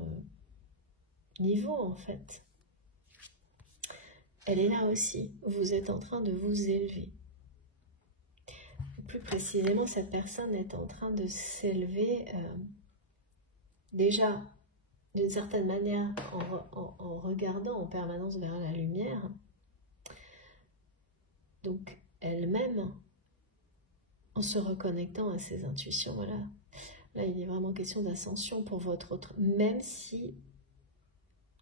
niveau en fait. Elle est là aussi. Vous êtes en train de vous élever. Plus précisément, cette personne est en train de s'élever déjà d'une certaine manière en regardant en permanence vers la lumière. Donc elle-même, en se reconnectant à ses intuitions, voilà. Là, il est vraiment question d'ascension pour votre autre, même si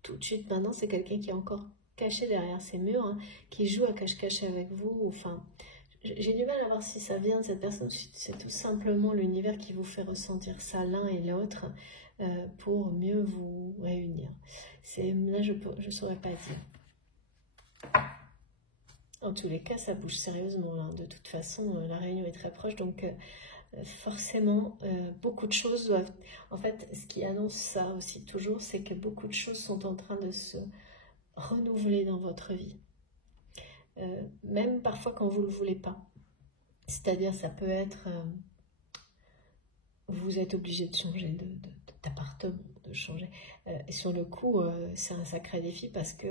tout de suite maintenant, c'est quelqu'un qui est encore caché derrière ses murs, hein, qui joue à cache-cache avec vous. Enfin, j'ai du mal à voir si ça vient de cette personne, c'est tout simplement l'univers qui vous fait ressentir ça l'un et l'autre pour mieux vous réunir. Là, je ne saurais pas dire. En tous les cas, ça bouge sérieusement. Là. De toute façon, la réunion est très proche, donc forcément, beaucoup de choses doivent... En fait, ce qui annonce ça aussi toujours, c'est que beaucoup de choses sont en train de se renouveler dans votre vie. Même parfois quand vous ne le voulez pas. C'est-à-dire, ça peut être... vous êtes obligé de changer d'appartement, de changer. Et sur le coup, c'est un sacré défi parce que...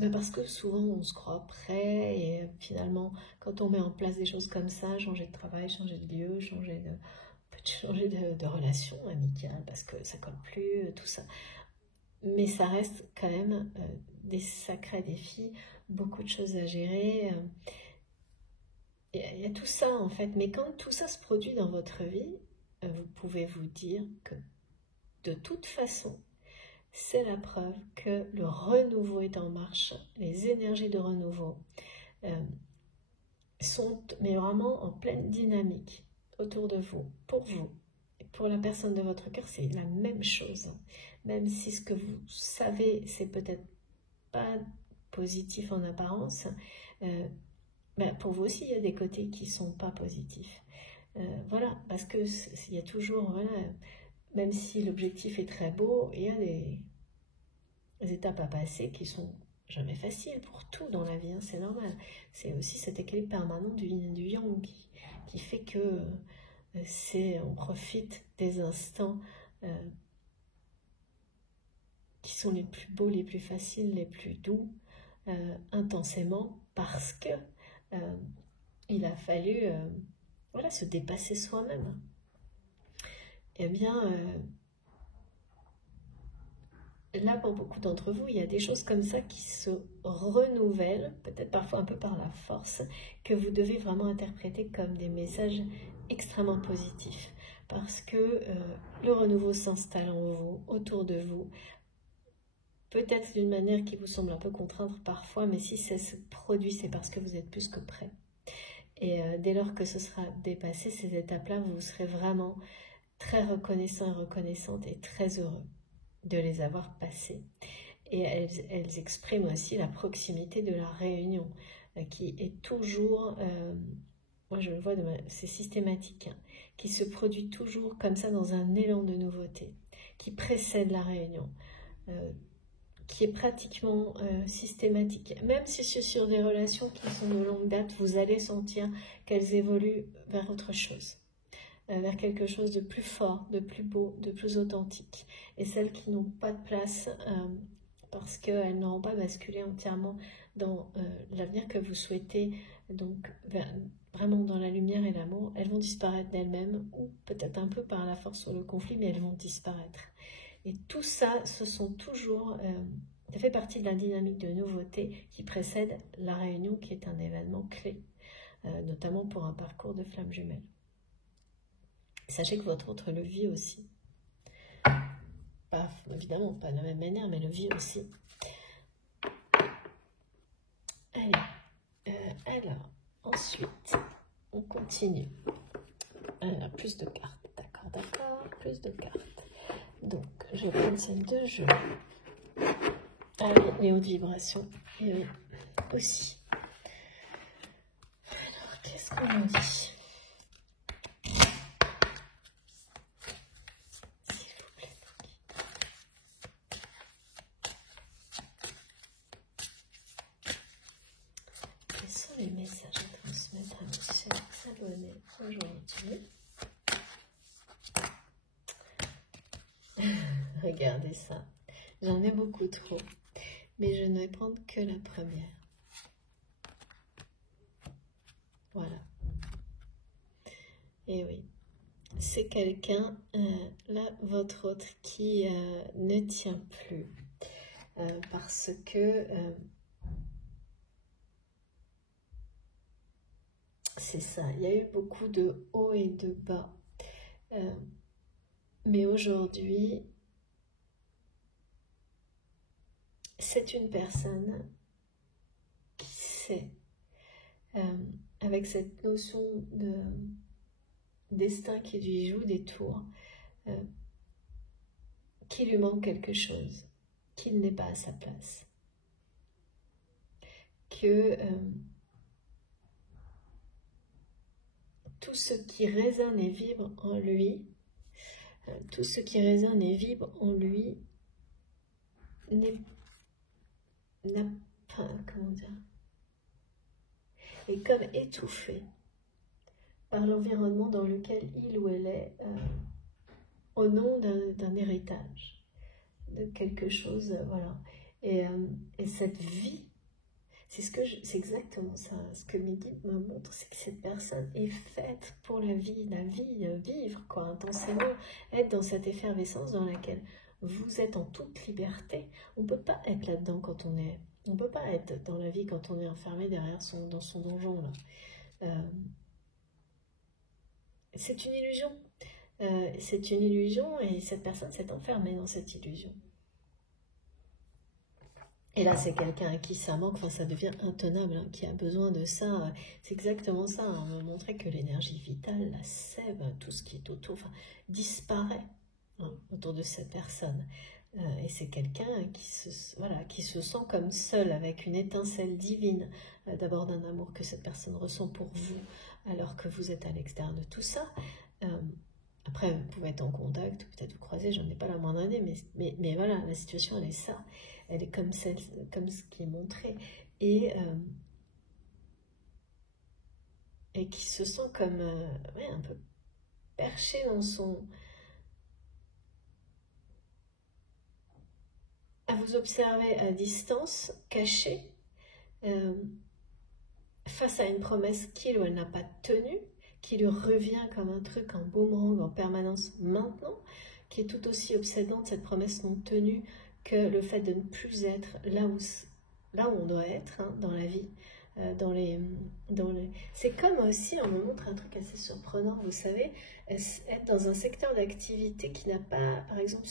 Mais parce que souvent on se croit prêt et finalement quand on met en place des choses comme ça, changer de travail, changer de lieu, changer de relation amicale parce que ça colle plus, tout ça. Mais ça reste quand même des sacrés défis, beaucoup de choses à gérer. Il y a tout ça en fait, mais quand tout ça se produit dans votre vie, vous pouvez vous dire que de toute façon, c'est la preuve que le renouveau est en marche. Les énergies de renouveau sont mais vraiment en pleine dynamique autour de vous, pour vous. Et pour la personne de votre cœur, c'est la même chose. Même si ce que vous savez, c'est peut-être pas positif en apparence, pour vous aussi, il y a des côtés qui ne sont pas positifs. Voilà, parce que il y a toujours... Voilà, même si l'objectif est très beau, il y a des étapes à passer qui sont jamais faciles pour tout dans la vie, hein, c'est normal. C'est aussi cet équilibre permanent du yin et du yang qui fait que on profite des instants qui sont les plus beaux, les plus faciles, les plus doux, intensément, parce que il a fallu voilà, se dépasser soi-même. Eh bien, là, pour beaucoup d'entre vous, il y a des choses comme ça qui se renouvellent, peut-être parfois un peu par la force, que vous devez vraiment interpréter comme des messages extrêmement positifs. Parce que le renouveau s'installe en vous, autour de vous, peut-être d'une manière qui vous semble un peu contraindre parfois, mais si ça se produit, c'est parce que vous êtes plus que prêt. Et dès lors que ce sera dépassé, ces étapes-là, vous serez vraiment très reconnaissant et reconnaissante et très heureux de les avoir passées. Et elles expriment aussi la proximité de la réunion, qui est toujours, moi je le vois, c'est systématique, hein, qui se produit toujours comme ça dans un élan de nouveauté, qui précède la réunion, qui est pratiquement systématique. Même si c'est sur des relations qui sont de longue date, vous allez sentir qu'elles évoluent vers autre chose, vers quelque chose de plus fort, de plus beau, de plus authentique. Et celles qui n'ont pas de place, parce qu'elles n'auront pas basculé entièrement dans l'avenir que vous souhaitez, donc vraiment dans la lumière et l'amour, elles vont disparaître d'elles-mêmes, ou peut-être un peu par la force ou le conflit, mais elles vont disparaître. Et tout ça, ce sont toujours, ça fait partie de la dynamique de nouveauté qui précède la réunion, qui est un événement clé, notamment pour un parcours de flamme jumelle. Sachez que votre autre le vit aussi. Pas, évidemment, pas de la même manière, mais le vit aussi. Allez, alors, ensuite, on continue. Alors, plus de cartes, d'accord, plus de cartes. Donc, je vais prendre celle de jeu. Ah oui, les hautes vibrations, et oui, aussi. Alors, qu'est-ce qu'on en dit ? Les messages à transmettre à monsieur s'abonner aujourd'hui. Regardez ça. J'en ai beaucoup trop, mais je ne vais prendre que la première. Voilà. Et oui, c'est quelqu'un, là, votre autre, qui ne tient plus. Parce que... c'est ça, il y a eu beaucoup de hauts et de bas. Mais aujourd'hui, c'est une personne qui sait, avec cette notion de destin qui lui joue des tours, qu'il lui manque quelque chose, qu'il n'est pas à sa place. Que... tout ce qui résonne et vibre en lui, tout ce qui résonne et vibre en lui n'a pas, comment dire, est comme étouffé par l'environnement dans lequel il ou elle est, au nom d'un héritage, de quelque chose, voilà. Et cette vie, c'est exactement ça. Ce que mes guides me montrent, c'est que cette personne est faite pour la vie, vivre, quoi, intensément, être dans cette effervescence dans laquelle vous êtes en toute liberté. On ne peut pas être là-dedans quand on est... On ne peut pas être dans la vie quand on est enfermé dans son donjon, là. C'est une illusion. C'est une illusion et cette personne s'est enfermée dans cette illusion. Et là, c'est quelqu'un à qui ça manque, enfin ça devient intenable, hein, qui a besoin de ça. C'est exactement ça, hein, me montrer que l'énergie vitale, la sève, tout ce qui est autour, enfin, disparaît, hein, autour de cette personne. Et c'est quelqu'un qui se sent comme seul, avec une étincelle divine, d'abord d'un amour que cette personne ressent pour vous, alors que vous êtes à l'extérieur de tout ça. Après, vous pouvez être en contact, peut-être vous croiser, j'en ai pas la moindre idée, mais voilà, la situation, elle est ça. Elle est comme ce qui est montré. Et qui se sent comme un peu perché dans son... à vous observer à distance, caché, face à une promesse qu'il ou elle n'a pas tenue, qui lui revient comme un truc en boomerang en permanence maintenant, qui est tout aussi obsédante, cette promesse non tenue, que le fait de ne plus être là où on doit être, hein, dans la vie, c'est comme aussi, on me montre un truc assez surprenant, vous savez, être dans un secteur d'activité qui n'a pas, par exemple,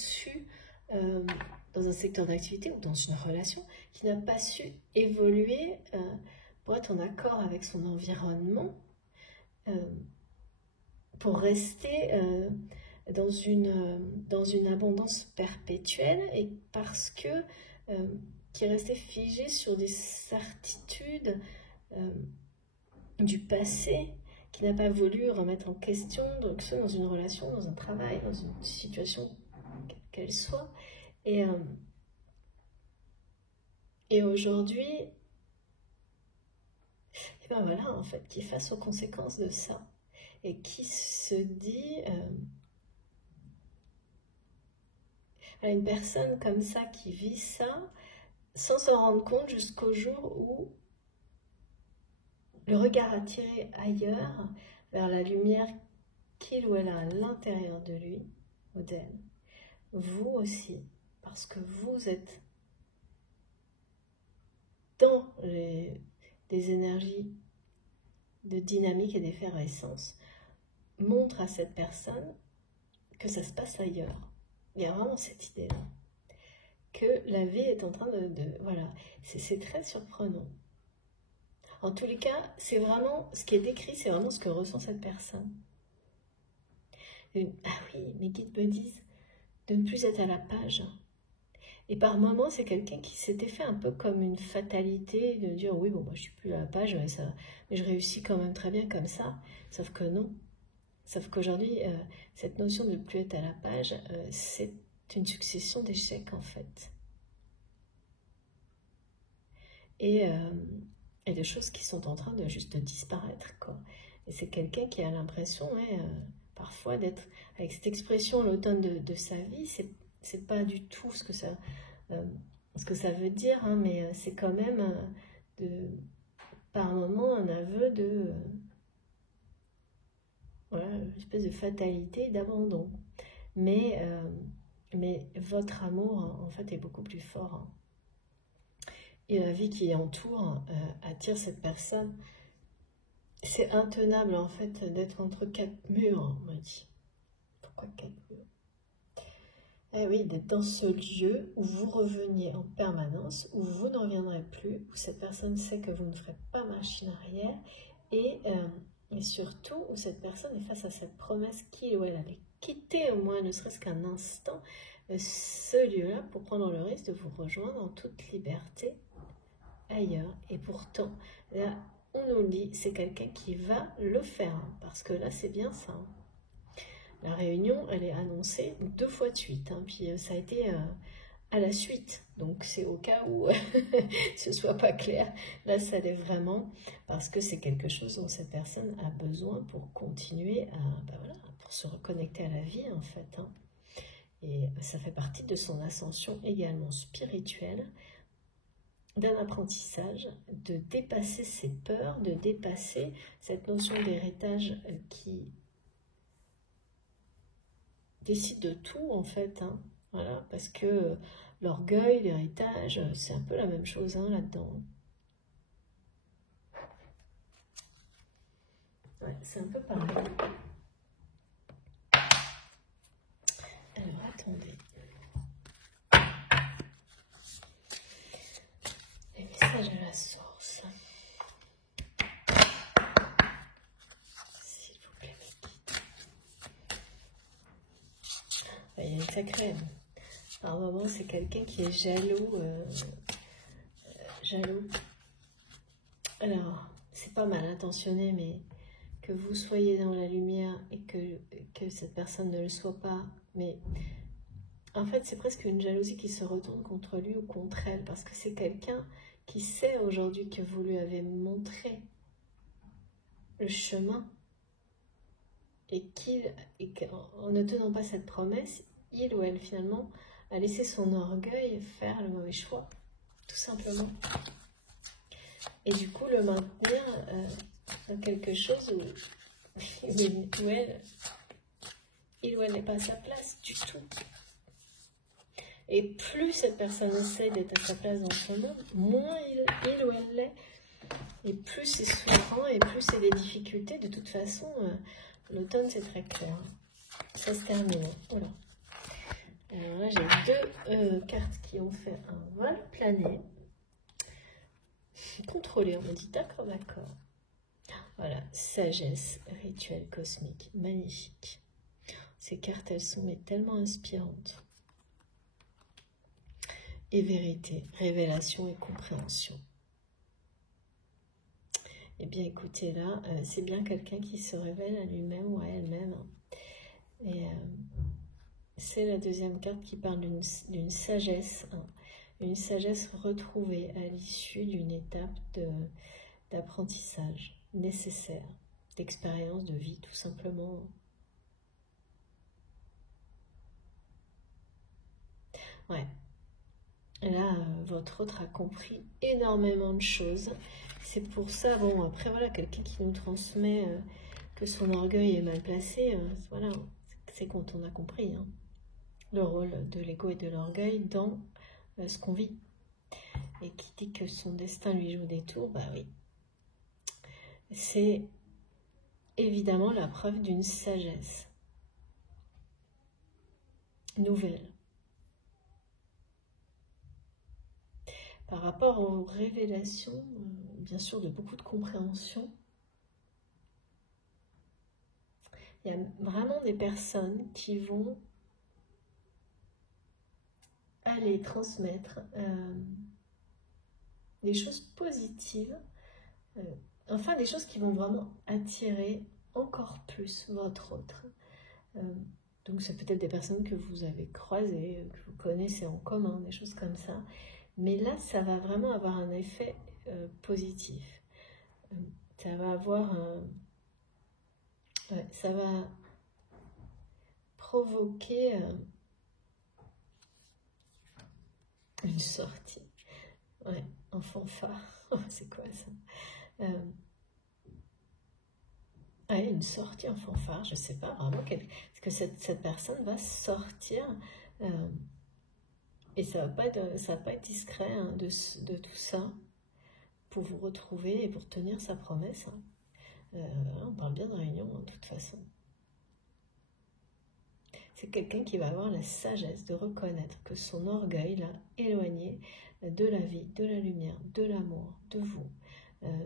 dans un secteur d'activité ou dans une relation, qui n'a pas su évoluer pour être en accord avec son environnement, pour rester dans une abondance perpétuelle, et parce que qui est resté figé sur des certitudes du passé, qui n'a pas voulu remettre en question, donc soit dans une relation, dans un travail, dans une situation qu'elle soit. Et aujourd'hui, et ben voilà, en fait, qui est face aux conséquences de ça, et qui se dit, à une personne comme ça qui vit ça, sans se rendre compte jusqu'au jour où le regard attiré ailleurs, vers la lumière qu'il ou elle a à l'intérieur de lui ou d'elle, vous aussi, parce que vous êtes dans des énergies de dynamique et d'effervescence, montre à cette personne que ça se passe ailleurs. Il y a vraiment cette idée-là, que la vie est en train voilà, c'est très surprenant. En tous les cas, c'est vraiment, ce qui est décrit, c'est vraiment ce que ressent cette personne. Ah oui, mes guides me disent de ne plus être à la page. Et par moments, c'est quelqu'un qui s'était fait un peu comme une fatalité, de dire oui, bon, moi je suis plus à la page, mais je réussis quand même très bien comme ça. Sauf que non. Sauf qu'aujourd'hui, cette notion de ne plus être à la page, c'est une succession d'échecs en fait. Et de choses qui sont en train de juste disparaître, quoi. Et c'est quelqu'un qui a l'impression, parfois, d'être, avec cette expression, l'automne de sa vie, c'est pas du tout ce que ça veut dire, hein, mais c'est quand même, par moment, un aveu de... voilà, une espèce de fatalité, d'abandon. Mais votre amour, en fait, est beaucoup plus fort, hein. Et la vie qui entoure attire cette personne. C'est intenable, en fait, d'être entre quatre murs, on m'a dit. Pourquoi quatre murs? Eh oui, d'être dans ce lieu où vous reveniez en permanence, où vous ne reviendrez plus, où cette personne sait que vous ne ferez pas machine arrière, et surtout où cette personne est face à cette promesse qu'il ou elle allait quitter au moins, ne serait-ce qu'un instant, ce lieu-là pour prendre le risque de vous rejoindre en toute liberté ailleurs. Et pourtant, là, on nous le dit, c'est quelqu'un qui va le faire, hein, parce que là, c'est bien ça. Hein. La réunion, elle est annoncée 2 fois de suite, hein, puis ça a été à la suite, donc c'est au cas où ce soit pas clair. Là, ça l'est vraiment, parce que c'est quelque chose dont cette personne a besoin pour continuer voilà, pour se reconnecter à la vie, en fait. Hein. Et ça fait partie de son ascension également spirituelle, d'un apprentissage, de dépasser ses peurs, de dépasser cette notion d'héritage qui décide de tout, en fait, hein. Voilà, parce que l'orgueil, l'héritage, c'est un peu la même chose, hein, là-dedans. Ouais, c'est un peu pareil. Alors, attendez. Les messages à la source. S'il vous plaît, mes guides. Il y a une sacrée... Par un moment, c'est quelqu'un qui est jaloux. Jaloux. Alors, c'est pas mal intentionné, mais que vous soyez dans la lumière et que cette personne ne le soit pas. Mais en fait, c'est presque une jalousie qui se retourne contre lui ou contre elle, parce que c'est quelqu'un qui sait aujourd'hui que vous lui avez montré le chemin et qu'en ne tenant pas cette promesse, il ou elle finalement a laissé son orgueil faire le mauvais choix, tout simplement. Et du coup, le maintenir dans quelque chose où il ou elle n'est pas à sa place du tout. Et plus cette personne essaie d'être à sa place dans ce monde, moins il ou elle l'est. Et plus c'est souffrant et plus c'est des difficultés. De toute façon, l'automne c'est très clair. Ça se termine. Voilà. Alors là j'ai deux cartes qui ont fait un vol plané. Contrôlé, on me dit d'accord. Voilà, sagesse, rituel cosmique, magnifique. Ces cartes, elles sont mais tellement inspirantes. Et vérité, révélation et compréhension. Eh bien, écoutez, là, c'est bien quelqu'un qui se révèle à lui-même ou à elle-même. Et c'est la deuxième carte qui parle d'une sagesse, une sagesse retrouvée à l'issue d'une étape d'apprentissage nécessaire, d'expérience de vie, tout simplement. Ouais. Là, votre autre a compris énormément de choses. C'est pour ça, bon, après, voilà, quelqu'un qui nous transmet que son orgueil est mal placé, voilà, c'est quand on a compris le rôle de l'ego et de l'orgueil dans ce qu'on vit. Et qui dit que son destin lui joue des tours, bah oui. C'est évidemment la preuve d'une sagesse nouvelle. Par rapport aux révélations, bien sûr, de beaucoup de compréhension, il y a vraiment des personnes qui vont aller transmettre des choses positives, enfin des choses qui vont vraiment attirer encore plus votre autre. Donc c'est peut-être des personnes que vous avez croisées, que vous connaissez en commun, des choses comme ça. Mais là, ça va vraiment avoir un effet positif. Ça va avoir ça va provoquer une sortie. Ouais, en fanfare. C'est quoi ça une sortie en fanfare, je sais pas vraiment. Parce que cette personne va sortir... Et ça va pas être discret de tout ça pour vous retrouver et pour tenir sa promesse. On parle bien de réunion de toute façon. C'est quelqu'un qui va avoir la sagesse de reconnaître que son orgueil l'a éloigné de la vie, de la lumière, de l'amour, de vous,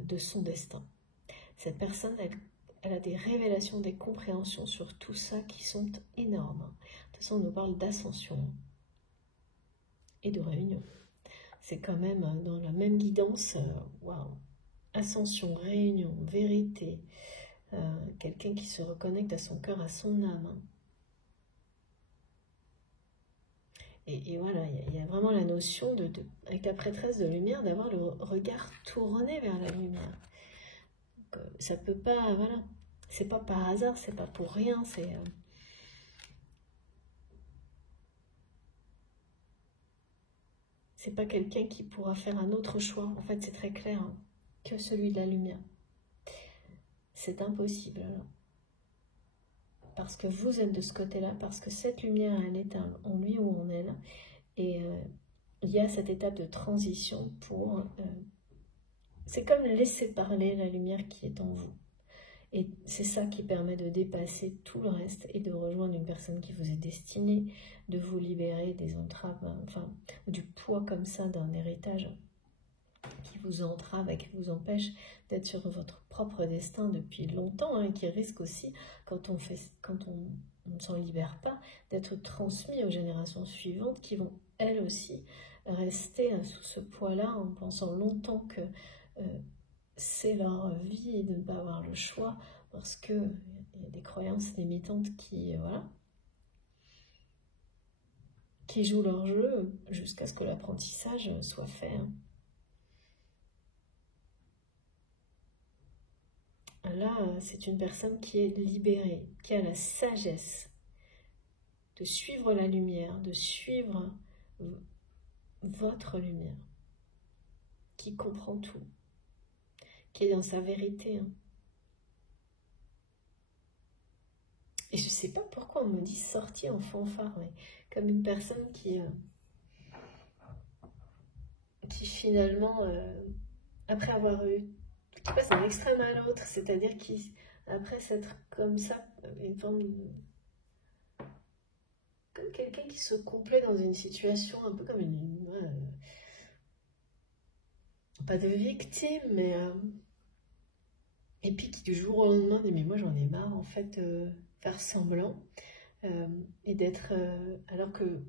de son destin. Cette personne, elle a des révélations, des compréhensions sur tout ça qui sont énormes. De toute façon, on nous parle d'ascension et de réunion. C'est quand même dans la même guidance, waouh, ascension, réunion, vérité, quelqu'un qui se reconnecte à son cœur, à son âme. Et voilà, il y a vraiment la notion, avec la prêtresse de lumière, d'avoir le regard tourné vers la lumière. Donc, ça peut pas, voilà, c'est pas par hasard, c'est pas pour rien, c'est pas quelqu'un qui pourra faire un autre choix. En fait, c'est très clair, que celui de la lumière. C'est impossible, alors. Parce que vous êtes de ce côté-là, parce que cette lumière, elle est en lui ou en elle. Et il y a cette étape de transition pour... c'est comme laisser parler la lumière qui est en vous. Et c'est ça qui permet de dépasser tout le reste et de rejoindre une personne qui vous est destinée, de vous libérer des entraves, enfin, du poids comme ça d'un héritage qui vous entrave et qui vous empêche d'être sur votre propre destin depuis longtemps, et qui risque aussi, quand on ne s'en libère pas, d'être transmis aux générations suivantes qui vont elles aussi rester sous ce poids-là en pensant longtemps que c'est leur vie et de ne pas avoir le choix parce qu'il y a des croyances limitantes qui jouent leur jeu jusqu'à ce que l'apprentissage soit fait. Là, c'est une personne qui est libérée, qui a la sagesse de suivre la lumière, de suivre votre lumière, qui comprend tout, qui est dans sa vérité. Et je ne sais pas pourquoi on me dit sortir en fanfare, mais comme une personne qui qui finalement, après avoir eu, qui passe d'un extrême à l'autre, c'est-à-dire qui, après s'être comme ça, une forme de, comme quelqu'un qui se complaît dans une situation un peu comme une pas de victime, mais et puis qui du jour au lendemain dit mais moi j'en ai marre en fait de faire semblant et d'être alors que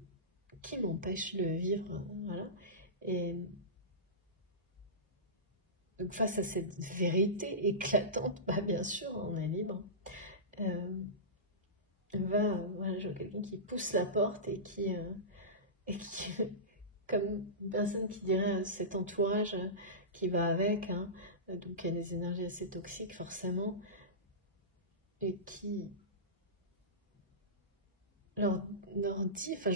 qui m'empêche de vivre, voilà. Et donc face à cette vérité éclatante, bah bien sûr on est libre. Voilà, je vois quelqu'un qui pousse la porte et qui comme une personne qui dirait cet entourage qui va avec, hein, donc il y a des énergies assez toxiques forcément, et qui leur dit, enfin,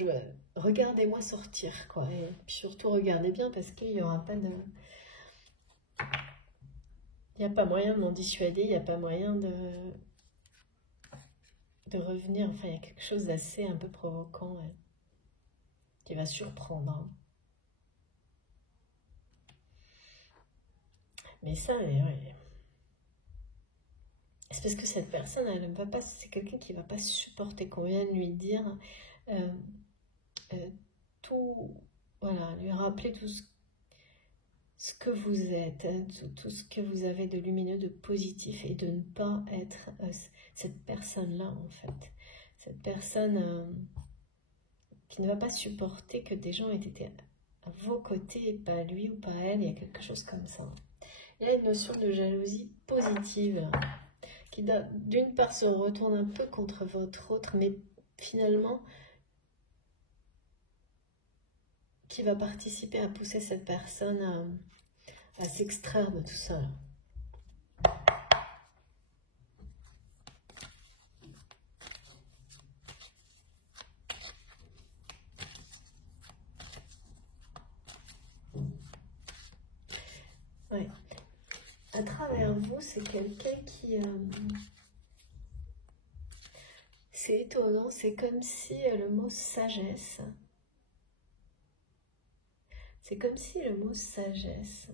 regardez-moi sortir, quoi, et puis surtout regardez bien parce qu'il n'y aura pas de... Il n'y a pas moyen de m'en dissuader, il n'y a pas moyen de revenir, enfin il y a quelque chose d'assez un peu provoquant qui va surprendre, hein. Mais ça, ouais. C'est parce que cette personne, elle ne va pas, c'est quelqu'un qui ne va pas supporter qu'on vienne lui dire tout, voilà, lui rappeler tout ce que vous êtes, hein, tout ce que vous avez de lumineux, de positif, et de ne pas être cette personne-là, en fait. Cette personne qui ne va pas supporter que des gens aient été à vos côtés, pas lui ou pas elle, il y a quelque chose comme ça. Il y a une notion de jalousie positive qui d'une part se retourne un peu contre votre autre, mais finalement qui va participer à pousser cette personne à s'extraire de tout ça. Ouais. À travers vous, c'est quelqu'un qui... c'est étonnant, c'est comme si le mot sagesse... C'est comme si le mot sagesse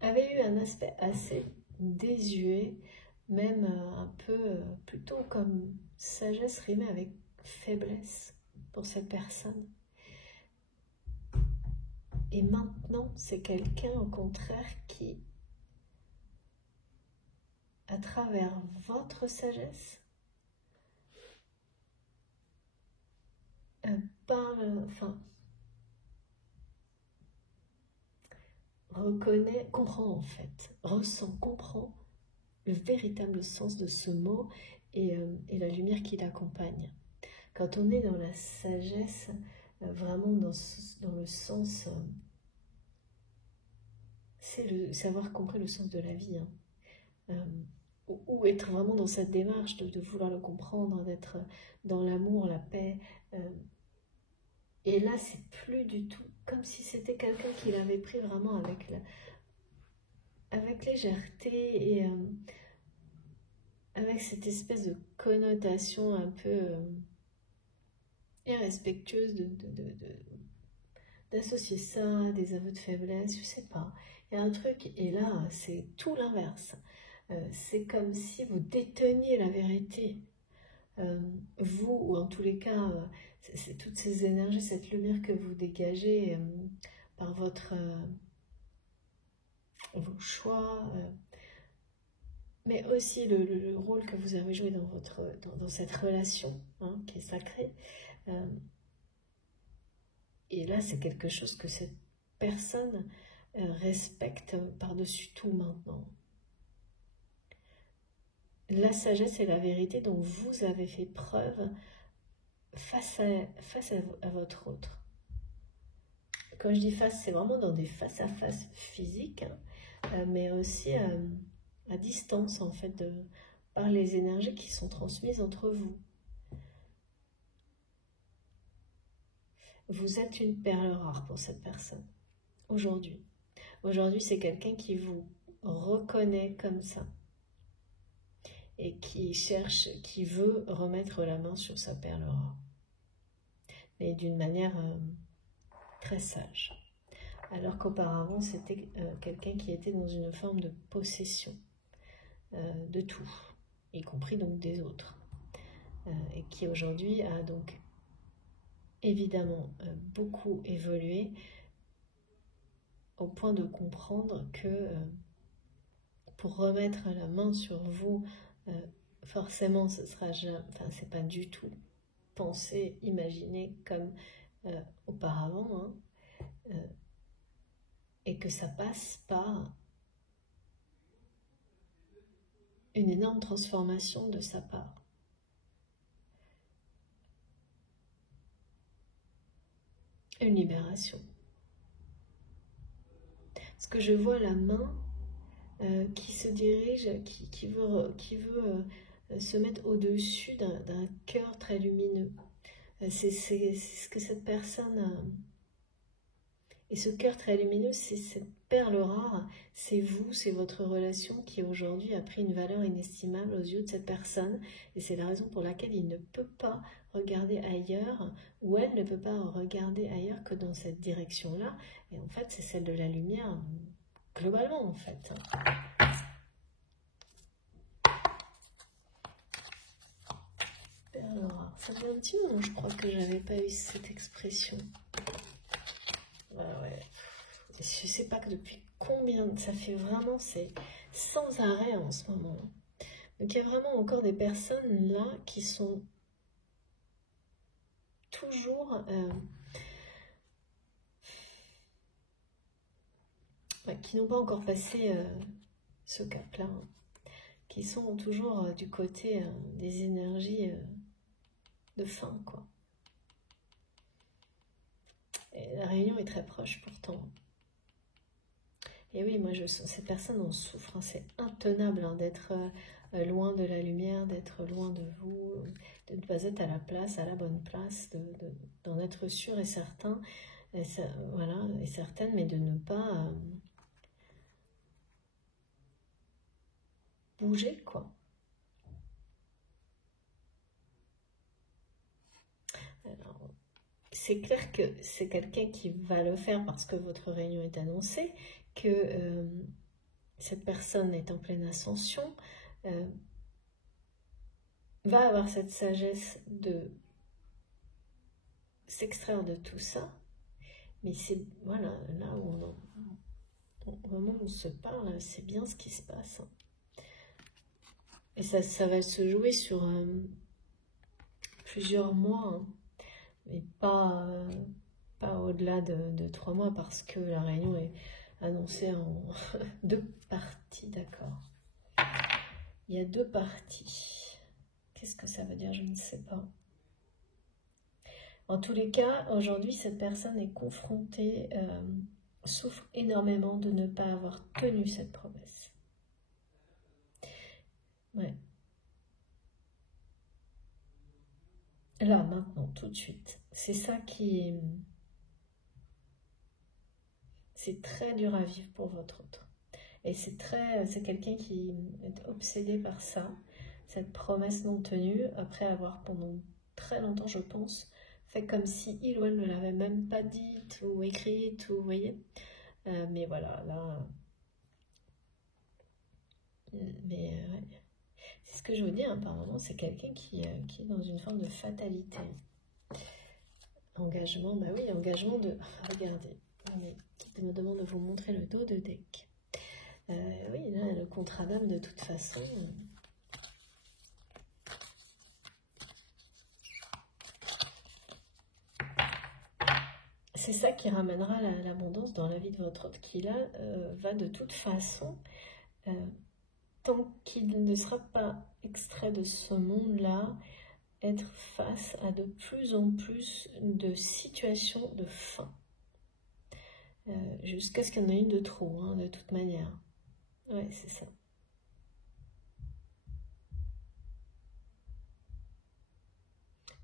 avait eu un aspect assez désuet, même un peu plutôt comme sagesse rimée avec faiblesse pour cette personne. Et maintenant, c'est quelqu'un au contraire qui, à travers votre sagesse, parle, enfin, reconnaît, comprend en fait, ressent, comprend le véritable sens de ce mot et la lumière qui l'accompagne. Quand on est dans la sagesse, vraiment dans le sens, c'est avoir compris le sens de la vie, hein. Ou être vraiment dans cette démarche de vouloir le comprendre, d'être dans l'amour, la paix. Et là, c'est plus du tout comme si c'était quelqu'un qui l'avait pris vraiment avec légèreté et avec cette espèce de connotation un peu irrespectueuse d'associer ça à des aveux de faiblesse, je sais pas. Il y a un truc, et là, c'est tout l'inverse. C'est comme si vous déteniez la vérité. Vous, ou en tous les cas, c'est toutes ces énergies, cette lumière que vous dégagez par vos choix, mais aussi le rôle que vous avez joué dans cette relation, hein, qui est sacrée. Et là, c'est quelque chose que cette personne respecte par-dessus tout maintenant. La sagesse et la vérité dont vous avez fait preuve face à votre autre. Quand je dis face, c'est vraiment dans des face-à-face physiques, hein, mais aussi à distance, en fait, par les énergies qui sont transmises entre vous. Vous êtes une perle rare pour cette personne, aujourd'hui. Aujourd'hui, c'est quelqu'un qui vous reconnaît comme ça et qui cherche, qui veut remettre la main sur sa perle rare. Mais d'une manière très sage. alors qu'auparavant c'était quelqu'un qui était dans une forme de possession de tout, y compris donc des autres, et qui aujourd'hui a donc évidemment beaucoup évolué au point de comprendre que pour remettre la main sur vous, forcément ce sera jamais, enfin c'est pas du tout pensé, imaginé comme auparavant, hein, et que ça passe par une énorme transformation de sa part. Une libération. Parce que je vois la main qui se dirige, qui veut se mettre au-dessus d'un cœur très lumineux. C'est ce que cette personne... Et ce cœur très lumineux, c'est cette perle rare, c'est vous, c'est votre relation qui aujourd'hui a pris une valeur inestimable aux yeux de cette personne. Et c'est la raison pour laquelle il ne peut pas regarder ailleurs, ou elle ne peut pas regarder ailleurs que dans cette direction-là. Et en fait, c'est celle de la lumière, globalement en fait. Perle rare, ça fait un petit moment, je crois que j'avais pas eu cette expression. Ouais. Je sais pas que depuis combien, ça fait vraiment, c'est sans arrêt en ce moment. Donc il y a vraiment encore des personnes là qui sont toujours, qui n'ont pas encore passé ce cap-là, hein, qui sont toujours du côté des énergies de fin, quoi. Et la réunion est très proche pourtant. Et oui, moi, ces personnes en souffrent. Hein. C'est intenable hein, d'être loin de la lumière, d'être loin de vous, de ne pas être à la place, à la bonne place, d'en être sûr et certain, et voilà, et certaine, mais de ne pas bouger, quoi. Alors, c'est clair que c'est quelqu'un qui va le faire parce que votre réunion est annoncée, que cette personne est en pleine ascension, va avoir cette sagesse de s'extraire de tout ça, mais c'est, voilà, là où au moment où on se parle, c'est bien ce qui se passe. Hein. Et ça va se jouer sur plusieurs mois, hein, mais pas au-delà de 3 mois, parce que la réunion est annoncée en 2 parties, d'accord. Il y a 2 parties. Qu'est-ce que ça veut dire? Je ne sais pas. En tous les cas, aujourd'hui, cette personne est confrontée, souffre énormément de ne pas avoir tenu cette promesse. Ouais. Là, maintenant, tout de suite. C'est ça qui est... C'est très dur à vivre pour votre autre. Et c'est quelqu'un qui est obsédé par ça, cette promesse non tenue, après avoir pendant très longtemps, je pense, fait comme si il ou elle ne l'avait même pas dite ou écrite, ou vous voyez. Mais voilà, là... Mais ouais. C'est ce que je vous dis, hein, par moment, c'est quelqu'un qui est dans une forme de fatalité. Engagement, bah oui, engagement de... Regardez, qui me demande de vous montrer le dos de deck. Oui, là, le contrat d'âme, de toute façon... C'est ça qui ramènera l'abondance dans la vie de votre autre, qui là va de toute façon, tant qu'il ne sera pas extrait de ce monde-là, être face à de plus en plus de situations de faim. Jusqu'à ce qu'il y en ait une de trop, hein, de toute manière. Ouais, c'est ça.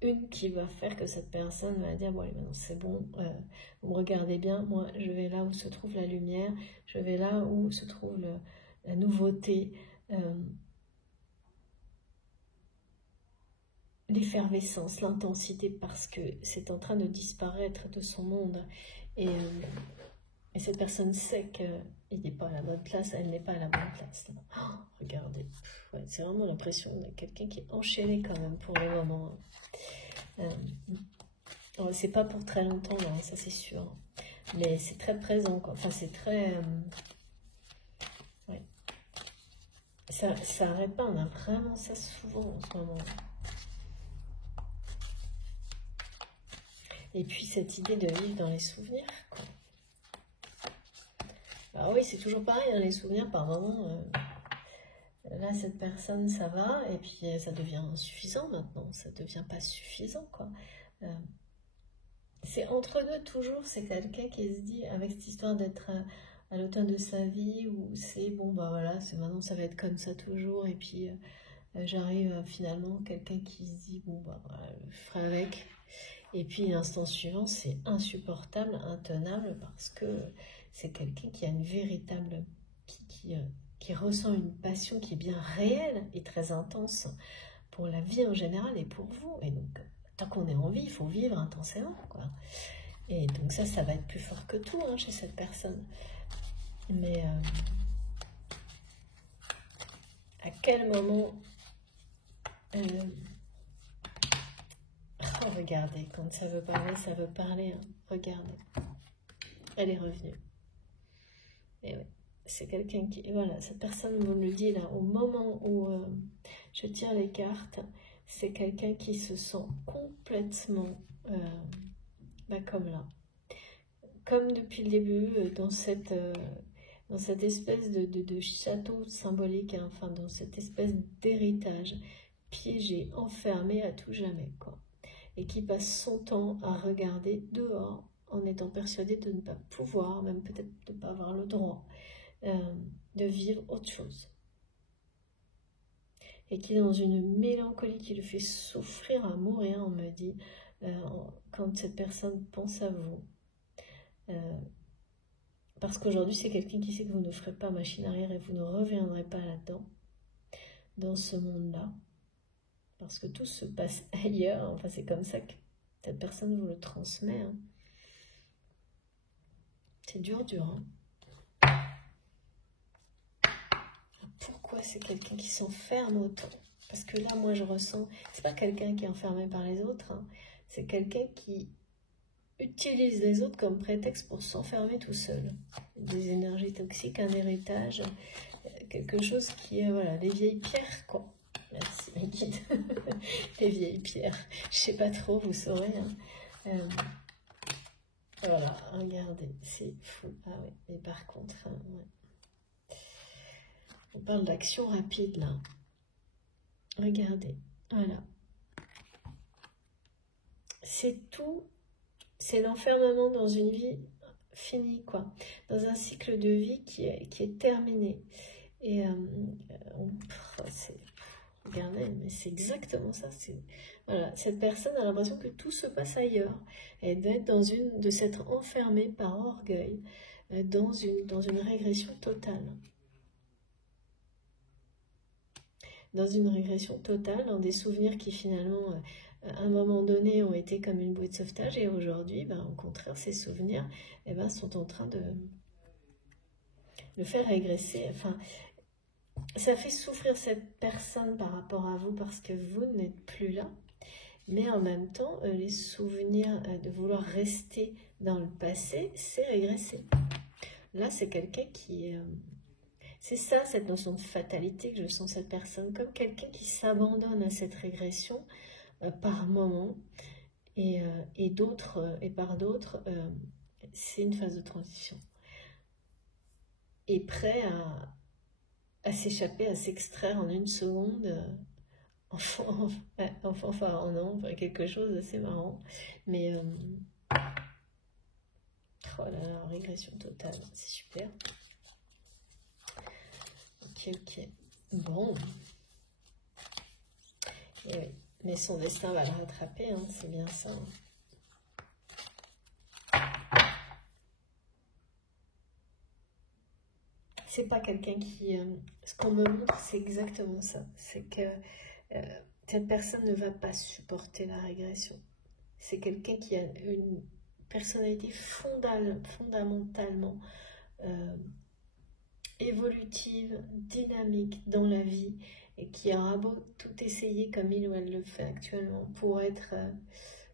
Une qui va faire que cette personne va dire, bon, allez, maintenant c'est bon, vous me regardez bien, moi je vais là où se trouve la lumière, je vais là où se trouve la nouveauté, l'effervescence, l'intensité, parce que c'est en train de disparaître de son monde. Et Et cette personne sait qu'il n'est pas à la bonne place, elle n'est pas à la bonne place. Oh, regardez, ouais, c'est vraiment l'impression de quelqu'un qui est enchaîné quand même pour le moment. C'est pas pour très longtemps, là, ça c'est sûr. Mais c'est très présent, quoi. Enfin, c'est très... ouais. Ça arrête pas, on a vraiment ça souvent en ce moment. Et puis cette idée de vivre dans les souvenirs, quoi. Alors oui, c'est toujours pareil, hein, les souvenirs, par moment, là, cette personne, ça va, et puis ça devient insuffisant maintenant, ça devient pas suffisant, quoi. C'est entre deux, toujours, c'est quelqu'un qui se dit, avec cette histoire d'être à l'automne de sa vie, où c'est, bon, bah voilà, maintenant, ça va être comme ça toujours, et puis j'arrive finalement, quelqu'un qui se dit, bon, bah voilà, je ferai avec, et puis l'instant suivant, c'est insupportable, intenable, parce que c'est quelqu'un qui a une véritable, qui ressent une passion qui est bien réelle et très intense pour la vie en général et pour vous. Et donc, tant qu'on est en vie, il faut vivre intensément, quoi. Et donc ça va être plus fort que tout, hein, chez cette personne. Mais à quel moment... Oh, regardez, quand ça veut parler, hein. Regardez. Elle est revenue. Et ouais, c'est quelqu'un qui... Voilà, cette personne vous le dit là, au moment où je tire les cartes, c'est quelqu'un qui se sent complètement comme là. Comme depuis le début, dans cette espèce de château symbolique, hein, enfin dans cette espèce d'héritage, piégé, enfermé à tout jamais, quoi. Et qui passe son temps à regarder dehors, en étant persuadé de ne pas pouvoir, même peut-être de ne pas avoir le droit, de vivre autre chose. Et qui est dans une mélancolie qui le fait souffrir à mourir, on me dit, quand cette personne pense à vous. Parce qu'aujourd'hui, c'est quelqu'un qui sait que vous ne ferez pas machine arrière et vous ne reviendrez pas là-dedans, dans ce monde-là. Parce que tout se passe ailleurs, enfin c'est comme ça que cette personne vous le transmet. Hein. C'est dur, hein. Pourquoi c'est quelqu'un qui s'enferme autant? Parce que là, moi je ressens, c'est pas quelqu'un qui est enfermé par les autres, hein. C'est quelqu'un qui utilise les autres comme prétexte pour s'enfermer tout seul. Des énergies toxiques, un héritage, quelque chose qui est, voilà, les vieilles pierres, quoi. Merci mes guides. Les vieilles pierres. Je sais pas trop, vous saurez. Hein. Voilà, regardez, c'est fou. Ah ouais, mais par contre, hein, ouais. On parle d'action rapide là. Regardez, voilà. C'est tout. C'est l'enfermement dans une vie finie, quoi. Dans un cycle de vie qui est terminé. Et regardez, mais c'est exactement ça. Voilà, cette personne a l'impression que tout se passe ailleurs. Elle doit être de s'être enfermée par orgueil dans une régression totale. Dans une régression totale, dans des souvenirs qui finalement, à un moment donné, ont été comme une bouée de sauvetage. Et aujourd'hui, au contraire, ces souvenirs sont en train de le faire régresser. Enfin, ça fait souffrir cette personne par rapport à vous parce que vous n'êtes plus là. Mais en même temps, les souvenirs de vouloir rester dans le passé, c'est régresser. Là, c'est quelqu'un qui... c'est ça, cette notion de fatalité que je sens cette personne, comme quelqu'un qui s'abandonne à cette régression par moment. Et par d'autres, c'est une phase de transition. Et prêt à s'échapper, à s'extraire en une seconde, quelque chose d'assez marrant. Mais, oh là là, régression totale, c'est super. Ok. Bon. Et oui, mais son destin va le rattraper, hein, c'est bien ça. C'est pas quelqu'un qui... ce qu'on me montre, c'est exactement ça. C'est que cette personne ne va pas supporter la régression. C'est quelqu'un qui a une personnalité fondamentalement évolutive, dynamique dans la vie, et qui aura beau tout essayer comme il ou elle le fait actuellement pour être,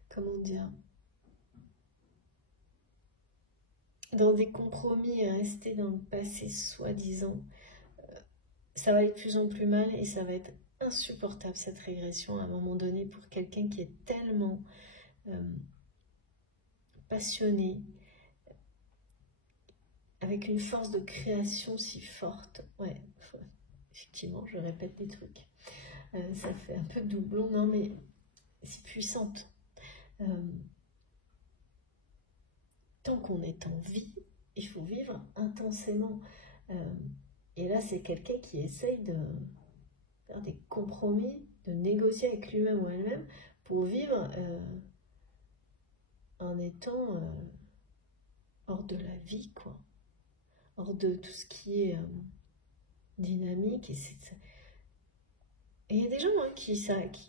comment dire, dans des compromis et rester dans le passé soi-disant, ça va aller de plus en plus mal et ça va être insupportable cette régression à un moment donné pour quelqu'un qui est tellement passionné, avec une force de création si forte. Ouais, effectivement, je répète des trucs. Ça fait un peu doublon, non mais c'est puissante. Tant qu'on est en vie, il faut vivre intensément. Et là, c'est quelqu'un qui essaye de faire des compromis, de négocier avec lui-même ou elle-même pour vivre en étant hors de la vie, quoi. Hors de tout ce qui est dynamique. Et il y a des gens qui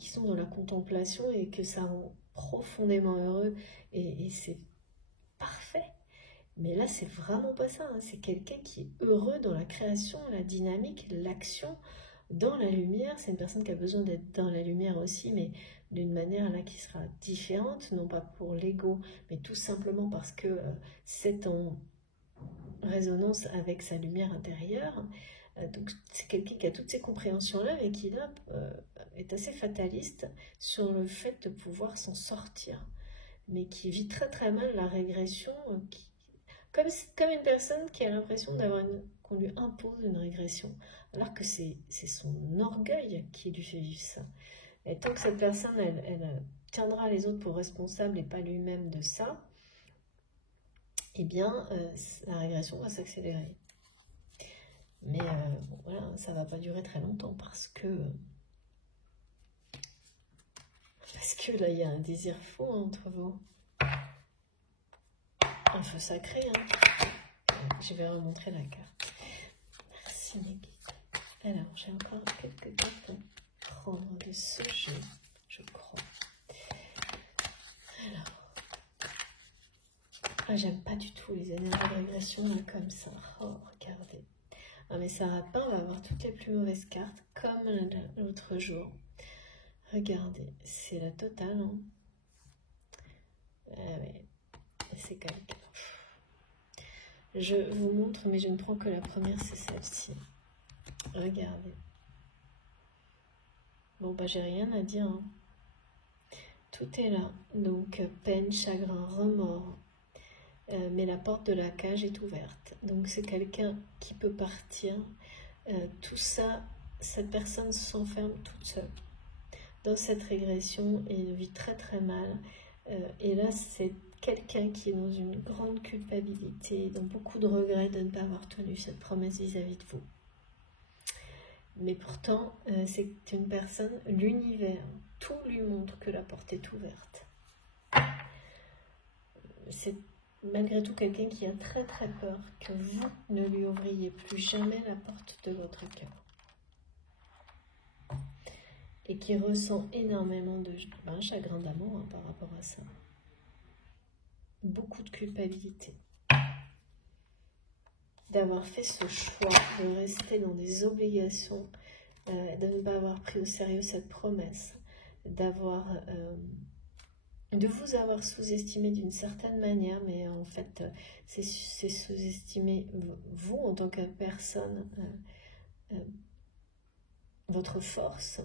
sont dans la contemplation et que ça rend profondément heureux. Et c'est parfait. Mais là, c'est vraiment pas ça. Hein. C'est quelqu'un qui est heureux dans la création, la dynamique, l'action, dans la lumière. C'est une personne qui a besoin d'être dans la lumière aussi, mais d'une manière là qui sera différente, non pas pour l'ego, mais tout simplement parce que c'est en résonance avec sa lumière intérieure. Donc c'est quelqu'un qui a toutes ces compréhensions-là, mais qui là est assez fataliste sur le fait de pouvoir s'en sortir, mais qui vit très très mal la régression, comme une personne qui a l'impression qu'on lui impose une régression, alors que c'est son orgueil qui lui fait vivre ça. Et tant que cette personne, elle tiendra les autres pour responsables et pas lui-même de ça, eh bien, la régression va s'accélérer. Mais bon, voilà, ça va pas durer très longtemps parce que là, il y a un désir faux entre vous. Un feu sacré, hein. Je vais remontrer la carte. Merci mes guides. Alors, j'ai encore quelques cartes à prendre de ce jeu, je crois. Alors, j'aime pas du tout les énergies de régression là, comme ça. Oh, regardez. Ah, mais ça va pas, on va avoir toutes les plus mauvaises cartes, comme l'autre jour. Regardez, c'est la totale. Hein. Ah ouais, c'est quelqu'un. Je vous montre, mais je ne prends que la première, c'est celle-ci. Regardez. Bon, bah, j'ai rien à dire. Hein. Tout est là. Donc, peine, chagrin, remords. Mais la porte de la cage est ouverte. Donc, c'est quelqu'un qui peut partir. Tout ça, cette personne s'enferme toute seule dans cette régression et vit très très mal. Et là, c'est quelqu'un qui est dans une grande culpabilité, dans beaucoup de regrets de ne pas avoir tenu cette promesse vis-à-vis de vous. Mais pourtant, c'est une personne, l'univers, tout lui montre que la porte est ouverte. C'est malgré tout quelqu'un qui a très très peur que vous ne lui ouvriez plus jamais la porte de votre cœur. Et qui ressent énormément de chagrin d'amour hein, par rapport à ça. Beaucoup de culpabilité. D'avoir fait ce choix de rester dans des obligations, de ne pas avoir pris au sérieux cette promesse, de vous avoir sous-estimé d'une certaine manière, mais en fait, c'est sous-estimer vous en tant que personne, votre force,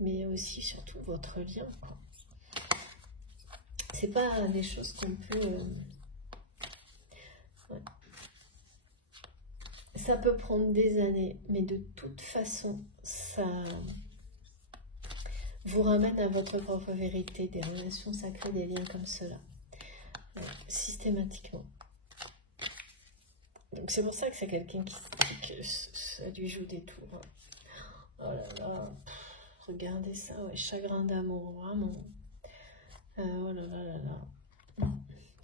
mais aussi surtout votre lien. C'est pas des choses qu'on peut... ouais. Ça peut prendre des années, mais de toute façon, ça vous ramène à votre propre vérité, des relations sacrées, des liens comme cela, systématiquement. Donc c'est pour ça que c'est quelqu'un qui ça lui joue des tours. Oh là là, regardez ça, ouais, chagrin d'amour, vraiment. Oh là là là là.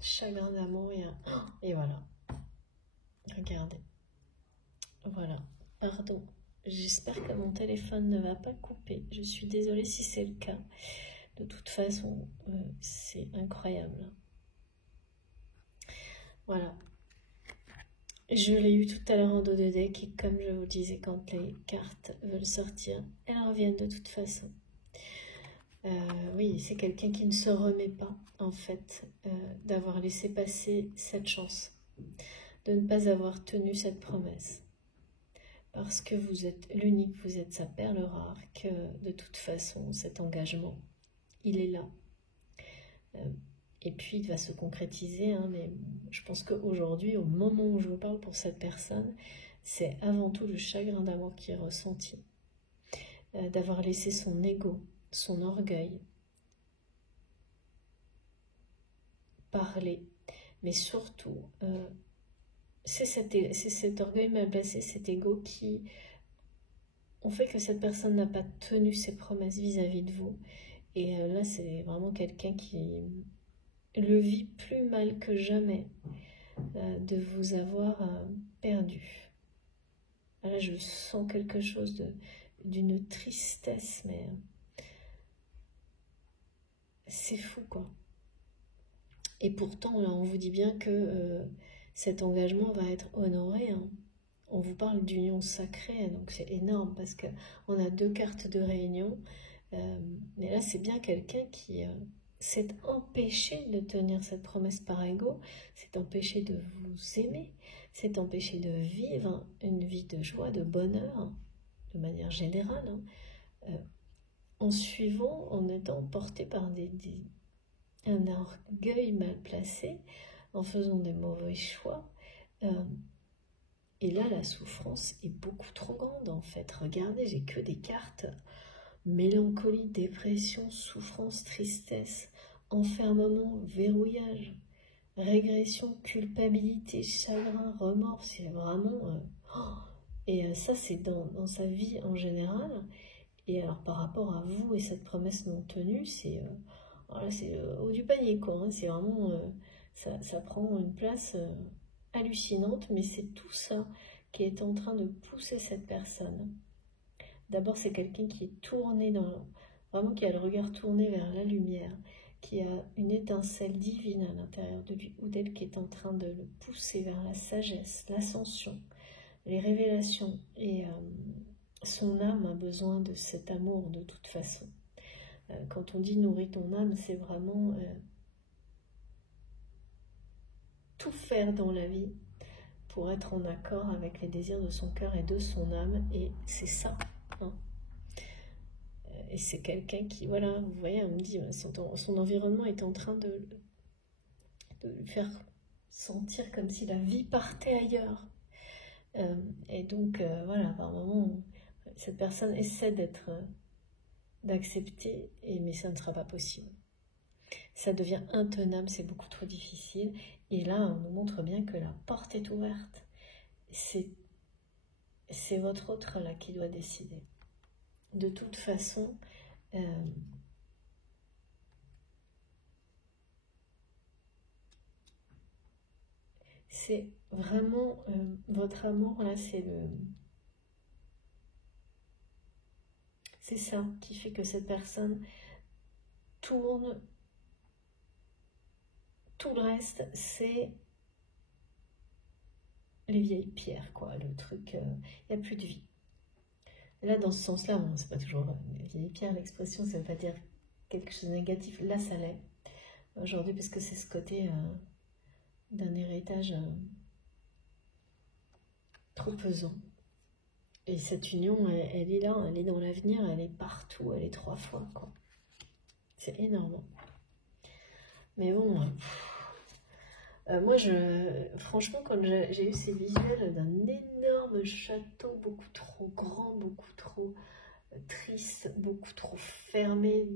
Chagrin d'amour, et voilà. Regardez. Voilà. Pardon. J'espère que mon téléphone ne va pas couper. Je suis désolée si c'est le cas. De toute façon, c'est incroyable. Voilà. Je l'ai eu tout à l'heure en dos de deck et comme je vous disais, quand les cartes veulent sortir, elles reviennent de toute façon. Oui, c'est quelqu'un qui ne se remet pas, en fait, d'avoir laissé passer cette chance, de ne pas avoir tenu cette promesse. Parce que vous êtes l'unique, vous êtes sa perle rare, que de toute façon, cet engagement, il est là. Et puis, il va se concrétiser, hein, mais je pense qu'aujourd'hui, au moment où je vous parle pour cette personne, c'est avant tout le chagrin d'amour qui est ressenti. D'avoir laissé son ego, son orgueil parler. Mais surtout, c'est cet orgueil mal placé, cet ego qui ont fait que cette personne n'a pas tenu ses promesses vis-à-vis de vous. Et là, c'est vraiment quelqu'un qui le vit plus mal que jamais de vous avoir perdu. Là, je sens quelque chose d'une tristesse, mais c'est fou, quoi. Et pourtant, là, on vous dit bien que cet engagement va être honoré, hein. On vous parle d'union sacrée, donc c'est énorme parce qu'on a 2 cartes de réunion. Mais là, c'est bien quelqu'un qui s'est empêché de tenir cette promesse par ego, s'est empêché de vous aimer, s'est empêché de vivre une vie de joie, de bonheur, de manière générale, hein, en suivant, en étant porté par un orgueil mal placé, en faisant des mauvais choix. Et là, la souffrance est beaucoup trop grande, en fait. Regardez, j'ai que des cartes. Mélancolie, dépression, souffrance, tristesse, enfermement, verrouillage, régression, culpabilité, chagrin, remords. C'est vraiment... Et ça, c'est dans sa vie en général. Et alors, par rapport à vous et cette promesse non tenue, c'est voilà, c'est le haut du panier, quoi, hein. C'est vraiment... ça prend une place hallucinante, mais c'est tout ça qui est en train de pousser cette personne. D'abord, c'est quelqu'un qui est tourné vraiment qui a le regard tourné vers la lumière, qui a une étincelle divine à l'intérieur de lui ou d'elle qui est en train de le pousser vers la sagesse, l'ascension, les révélations. Et son âme a besoin de cet amour de toute façon. Quand on dit nourris ton âme, c'est vraiment tout faire dans la vie pour être en accord avec les désirs de son cœur et de son âme. Et c'est ça, hein. Et c'est quelqu'un qui, voilà, vous voyez, on me dit, son environnement est en train de lui faire sentir comme si la vie partait ailleurs. Et donc, voilà, par moment, cette personne essaie d'accepter, mais ça ne sera pas possible. Ça devient intenable, c'est beaucoup trop difficile. Et là, on nous montre bien que la porte est ouverte. C'est votre autre là qui doit décider. De toute façon, c'est vraiment votre amour là, c'est ça qui fait que cette personne tourne. Tout le reste, c'est les vieilles pierres, quoi. Le truc, il n'y a plus de vie. Là, dans ce sens-là, bon, c'est pas toujours les vieilles pierres, l'expression, ça ne veut pas dire quelque chose de négatif. Là, ça l'est. Aujourd'hui, parce que c'est ce côté d'un héritage trop pesant. Et cette union, elle est là, elle est dans l'avenir, elle est partout, elle est 3 fois, quoi. C'est énorme. Mais bon, moi, franchement, quand j'ai eu ces visuels d'un énorme château, beaucoup trop grand, beaucoup trop triste, beaucoup trop fermé,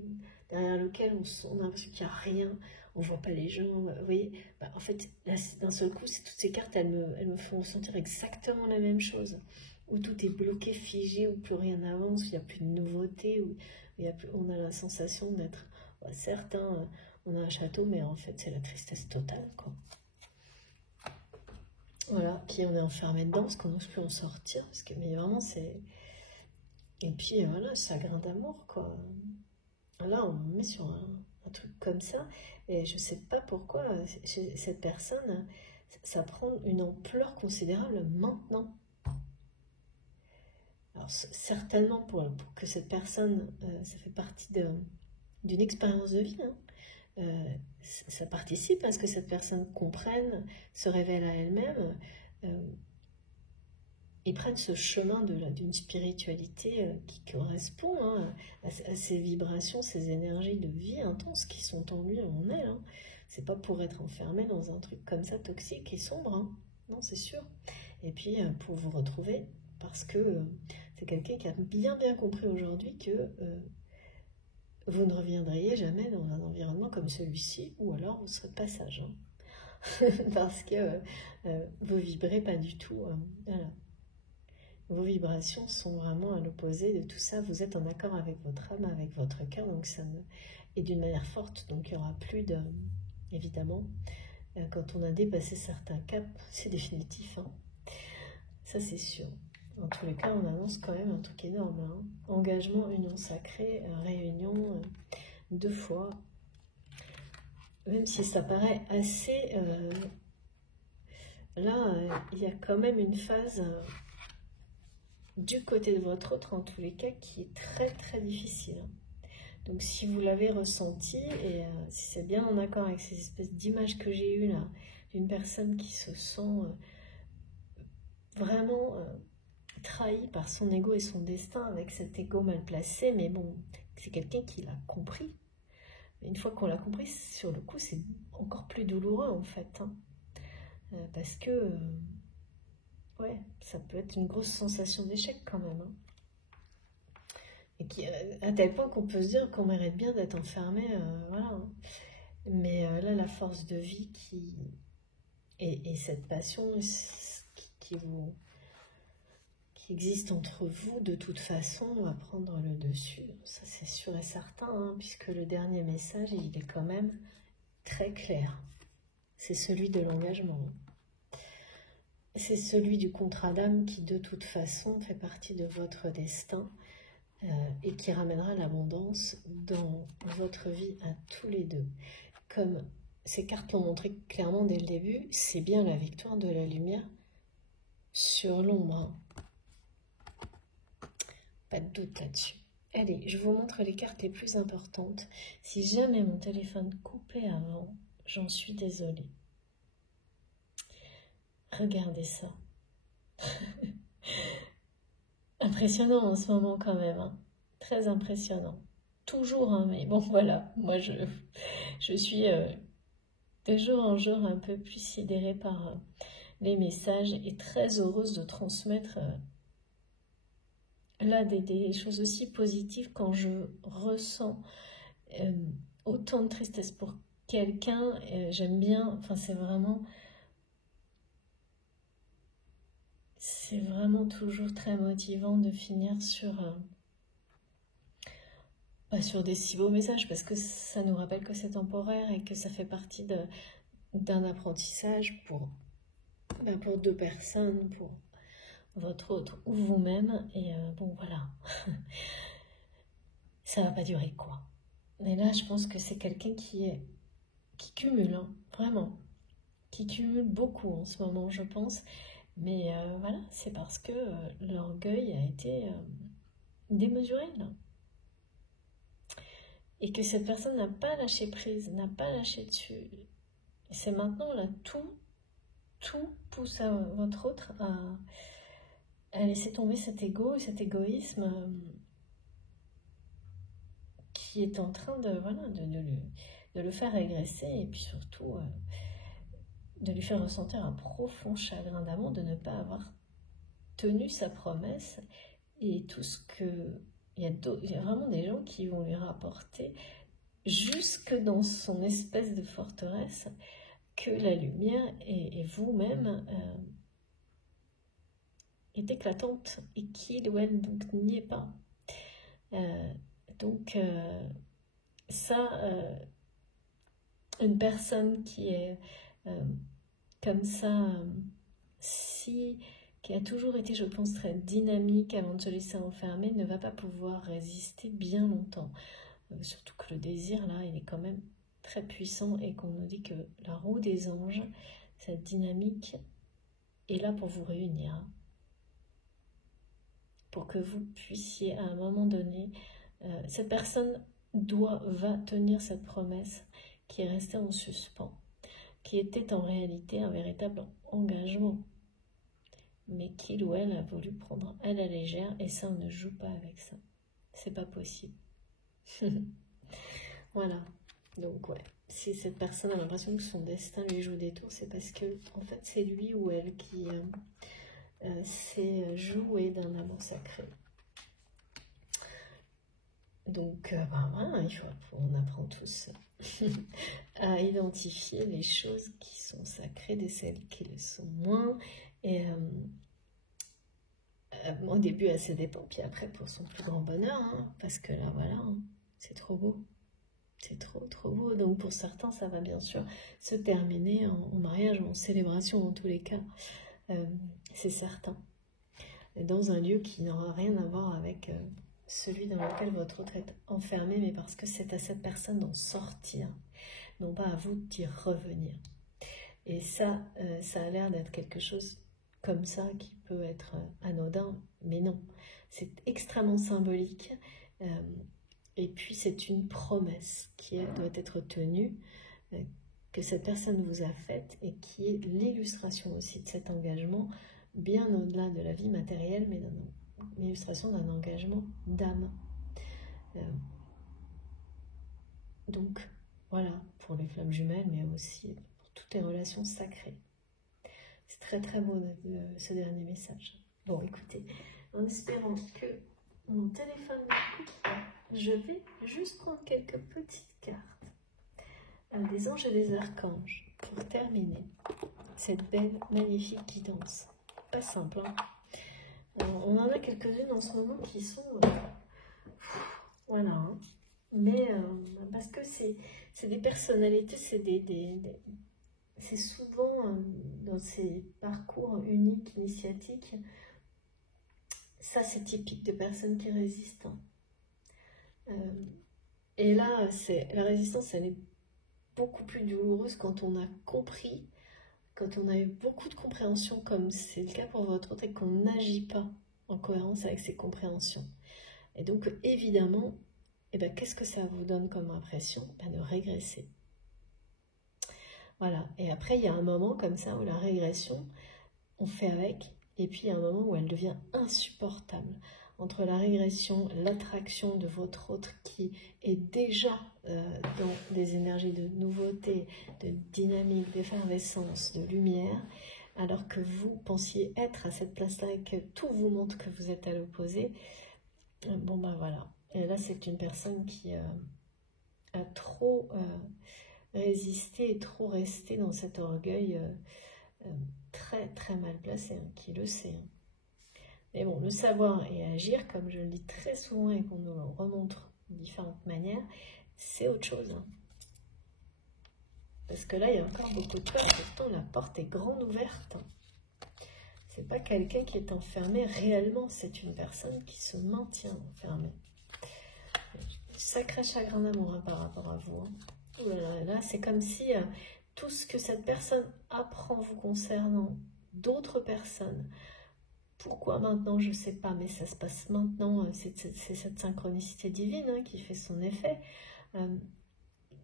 derrière lequel on a l'impression qu'il n'y a rien, on ne voit pas les gens, vous voyez, bah, en fait, d'un seul coup, toutes ces cartes, elles me font ressentir exactement la même chose, où tout est bloqué, figé, où plus rien n'avance, où il n'y a plus de nouveauté, où on a la sensation d'être, certes, on a un château, mais en fait, c'est la tristesse totale, quoi. Voilà, puis on est enfermé dedans, parce qu'on n'ose plus en sortir, mais vraiment, c'est... Et puis, voilà, chagrin d'amour, quoi. Là, on me met sur un truc comme ça, et je sais pas pourquoi cette personne, ça prend une ampleur considérable maintenant. Alors, certainement pour que cette personne, ça fait partie d'une expérience de vie, hein. Ça participe à ce que cette personne comprenne, se révèle à elle-même, et prenne ce chemin d'une spiritualité qui correspond, hein, à ces vibrations, ces énergies de vie intenses qui sont en lui et en elle, hein. C'est pas pour être enfermé dans un truc comme ça toxique et sombre, hein. Non, c'est sûr. Et puis pour vous retrouver, parce que c'est quelqu'un qui a bien compris aujourd'hui que vous ne reviendriez jamais dans un environnement comme celui-ci, ou alors vous serez de passage, hein. Parce que vous vibrez pas du tout. Voilà. Vos vibrations sont vraiment à l'opposé de tout ça. Vous êtes en accord avec votre âme, avec votre cœur, donc ça et d'une manière forte. Donc il n'y aura plus de... Évidemment, quand on a dépassé certains caps, c'est définitif, hein. Ça c'est sûr. En tous les cas, on annonce quand même un truc énorme, hein. Engagement, union sacrée, réunion 2 fois. Même si ça paraît assez... là, il y a quand même une phase du côté de votre autre, en tous les cas, qui est très très difficile. Donc si vous l'avez ressenti, et si c'est bien en accord avec ces espèces d'images que j'ai eues là, d'une personne qui se sent vraiment trahi par son ego et son destin, avec cet ego mal placé, mais bon, c'est quelqu'un qui l'a compris. Mais une fois qu'on l'a compris, sur le coup, c'est encore plus douloureux en fait, hein. Parce que, ouais, ça peut être une grosse sensation d'échec quand même, hein. Et qui, à tel point qu'on peut se dire qu'on mérite bien d'être enfermé, voilà, hein. Mais là, la force de vie et cette passion qui existe entre vous, de toute façon, va prendre le dessus. Ça, c'est sûr et certain, hein, puisque le dernier message, il est quand même très clair. C'est celui de l'engagement. C'est celui du contrat d'âme qui, de toute façon, fait partie de votre destin. Et qui ramènera l'abondance dans votre vie à tous les deux. Comme ces cartes l'ont montré clairement dès le début, c'est bien la victoire de la lumière sur l'ombre. Pas de doute là-dessus. Allez, je vous montre les cartes les plus importantes. Si jamais mon téléphone coupait avant, j'en suis désolée. Regardez ça. Impressionnant en ce moment quand même, hein. Très impressionnant. Toujours, hein, mais bon voilà, moi je suis de jour en jour un peu plus sidérée par les messages et très heureuse de transmettre là des choses aussi positives quand je ressens autant de tristesse pour quelqu'un. J'aime bien, enfin c'est toujours très motivant de finir sur des si beaux messages, parce que ça nous rappelle que c'est temporaire et que ça fait partie d'un apprentissage pour 2 personnes, pour votre autre ou vous-même. Et bon voilà, ça va pas durer quoi. Mais là je pense que c'est quelqu'un qui cumule, hein, vraiment, qui cumule beaucoup en ce moment, je pense. Mais voilà, c'est parce que l'orgueil a été démesuré là. Et que cette personne n'a pas lâché prise, n'a pas lâché dessus. Et c'est maintenant là, tout pousse à votre autre à laisser tomber cet ego et cet égoïsme qui est en train de le faire régresser, et puis surtout de lui faire ressentir un profond chagrin d'amour de ne pas avoir tenu sa promesse et tout ce que... Il y a vraiment des gens qui vont lui rapporter jusque dans son espèce de forteresse que la lumière et vous-même est éclatante et qu'il ou elle donc n'y est pas. Une personne qui est comme ça, qui a toujours été, je pense, très dynamique avant de se laisser enfermer, ne va pas pouvoir résister bien longtemps. Surtout que le désir, là, il est quand même très puissant, et qu'on nous dit que la roue des anges, cette dynamique est là pour vous réunir, hein, pour que vous puissiez à un moment donné, cette personne va tenir cette promesse qui est restée en suspens, qui était en réalité un véritable engagement, mais qu'il ou elle a voulu prendre à la légère, et ça, on ne joue pas avec ça. C'est pas possible. Voilà. Donc, ouais. Si cette personne a l'impression que son destin lui joue des tours, c'est parce que, en fait, c'est lui ou elle qui s'est joué d'un amour sacré. Donc, voilà, on apprend tous à identifier les choses qui sont sacrées de celles qui le sont moins. Et au début, à ses dépens, puis après, pour son plus grand bonheur, hein, parce que là, voilà, hein, c'est trop beau. C'est trop, trop beau. Donc, pour certains, ça va bien sûr se terminer en mariage ou en célébration, dans tous les cas. C'est certain. Dans un lieu qui n'aura rien à voir avec celui dans lequel votre autre est enfermé, mais parce que c'est à cette personne d'en sortir, non pas à vous d'y revenir. Et ça, ça a l'air d'être quelque chose comme ça qui peut être anodin, mais non. C'est extrêmement symbolique, et puis c'est une promesse qui doit être tenue, que cette personne vous a faite, et qui est l'illustration aussi de cet engagement, bien au-delà de la vie matérielle, mais l'illustration d'un engagement d'âme. Donc, voilà, pour les flammes jumelles, mais aussi pour toutes les relations sacrées. C'est très très beau ce dernier message. Bon, écoutez, en espérant que mon téléphone m'écoute pas, je vais juste prendre quelques petites cartes des anges et des archanges pour terminer cette belle, magnifique guidance. Pas simple, hein. On en a quelques-unes en ce moment qui sont... voilà, hein. Mais parce que c'est des personnalités, c'est souvent dans ces parcours uniques, initiatiques, ça c'est typique de personnes qui résistent. Et là, la résistance, elle est beaucoup plus douloureuse quand on a compris, quand on a eu beaucoup de compréhension, comme c'est le cas pour votre autre, et qu'on n'agit pas en cohérence avec ces compréhensions. Et donc, évidemment, qu'est-ce que ça vous donne comme impression? De régresser. Voilà. Et après, il y a un moment comme ça où la régression, on fait avec, et puis il y a un moment où elle devient insupportable. Entre la régression, l'attraction de votre autre qui est déjà dans des énergies de nouveauté, de dynamique, d'effervescence, de lumière, alors que vous pensiez être à cette place-là et que tout vous montre que vous êtes à l'opposé, bon ben voilà. Et là, c'est une personne qui a trop résisté et trop resté dans cet orgueil très très mal placé, hein, qui le sait. Hein. Mais bon, le savoir et agir, comme je le dis très souvent et qu'on nous le remontre de différentes manières, c'est autre chose. Hein. Parce que là, il y a encore beaucoup de peur, pourtant la porte est grande ouverte. Hein. C'est pas quelqu'un qui est enfermé réellement, c'est une personne qui se maintient enfermée. Sacré chagrin d'amour hein, par rapport à vous. Hein. Là, c'est comme si tout ce que cette personne apprend vous concernant d'autres personnes, pourquoi maintenant, je ne sais pas, mais ça se passe maintenant, c'est cette synchronicité divine hein, qui fait son effet,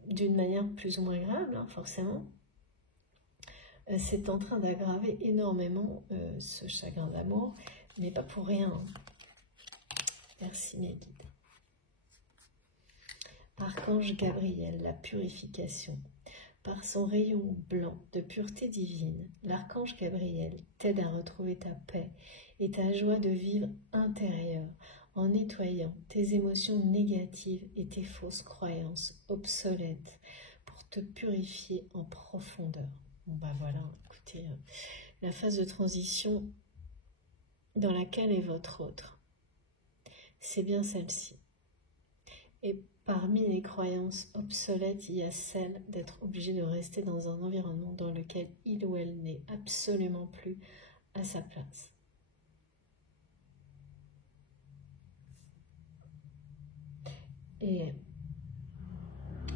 d'une manière plus ou moins agréable, hein, forcément. C'est en train d'aggraver énormément ce chagrin d'amour, mais pas pour rien. Hein. Merci mes guides. Archange Gabriel, la purification. Par son rayon blanc de pureté divine, l'archange Gabriel t'aide à retrouver ta paix et ta joie de vivre intérieure en nettoyant tes émotions négatives et tes fausses croyances obsolètes pour te purifier en profondeur. Bon ben voilà, écoutez, la phase de transition dans laquelle est votre autre, c'est bien celle-ci. Et parmi les croyances obsolètes, il y a celle d'être obligé de rester dans un environnement dans lequel il ou elle n'est absolument plus à sa place. Et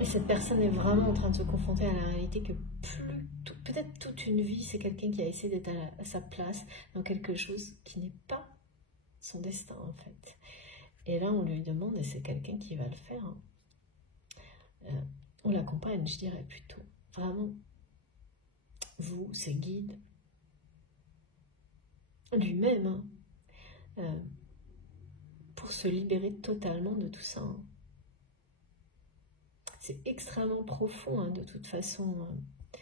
cette personne est vraiment en train de se confronter à la réalité que plus tout peut-être toute une vie, c'est quelqu'un qui a essayé d'être à sa place dans quelque chose qui n'est pas son destin en fait. Et là, on lui demande, et c'est quelqu'un qui va le faire, hein. On l'accompagne, je dirais plutôt. Vraiment, vous, ses guides, lui-même, hein, pour se libérer totalement de tout ça. Hein. C'est extrêmement profond, hein, de toute façon, hein,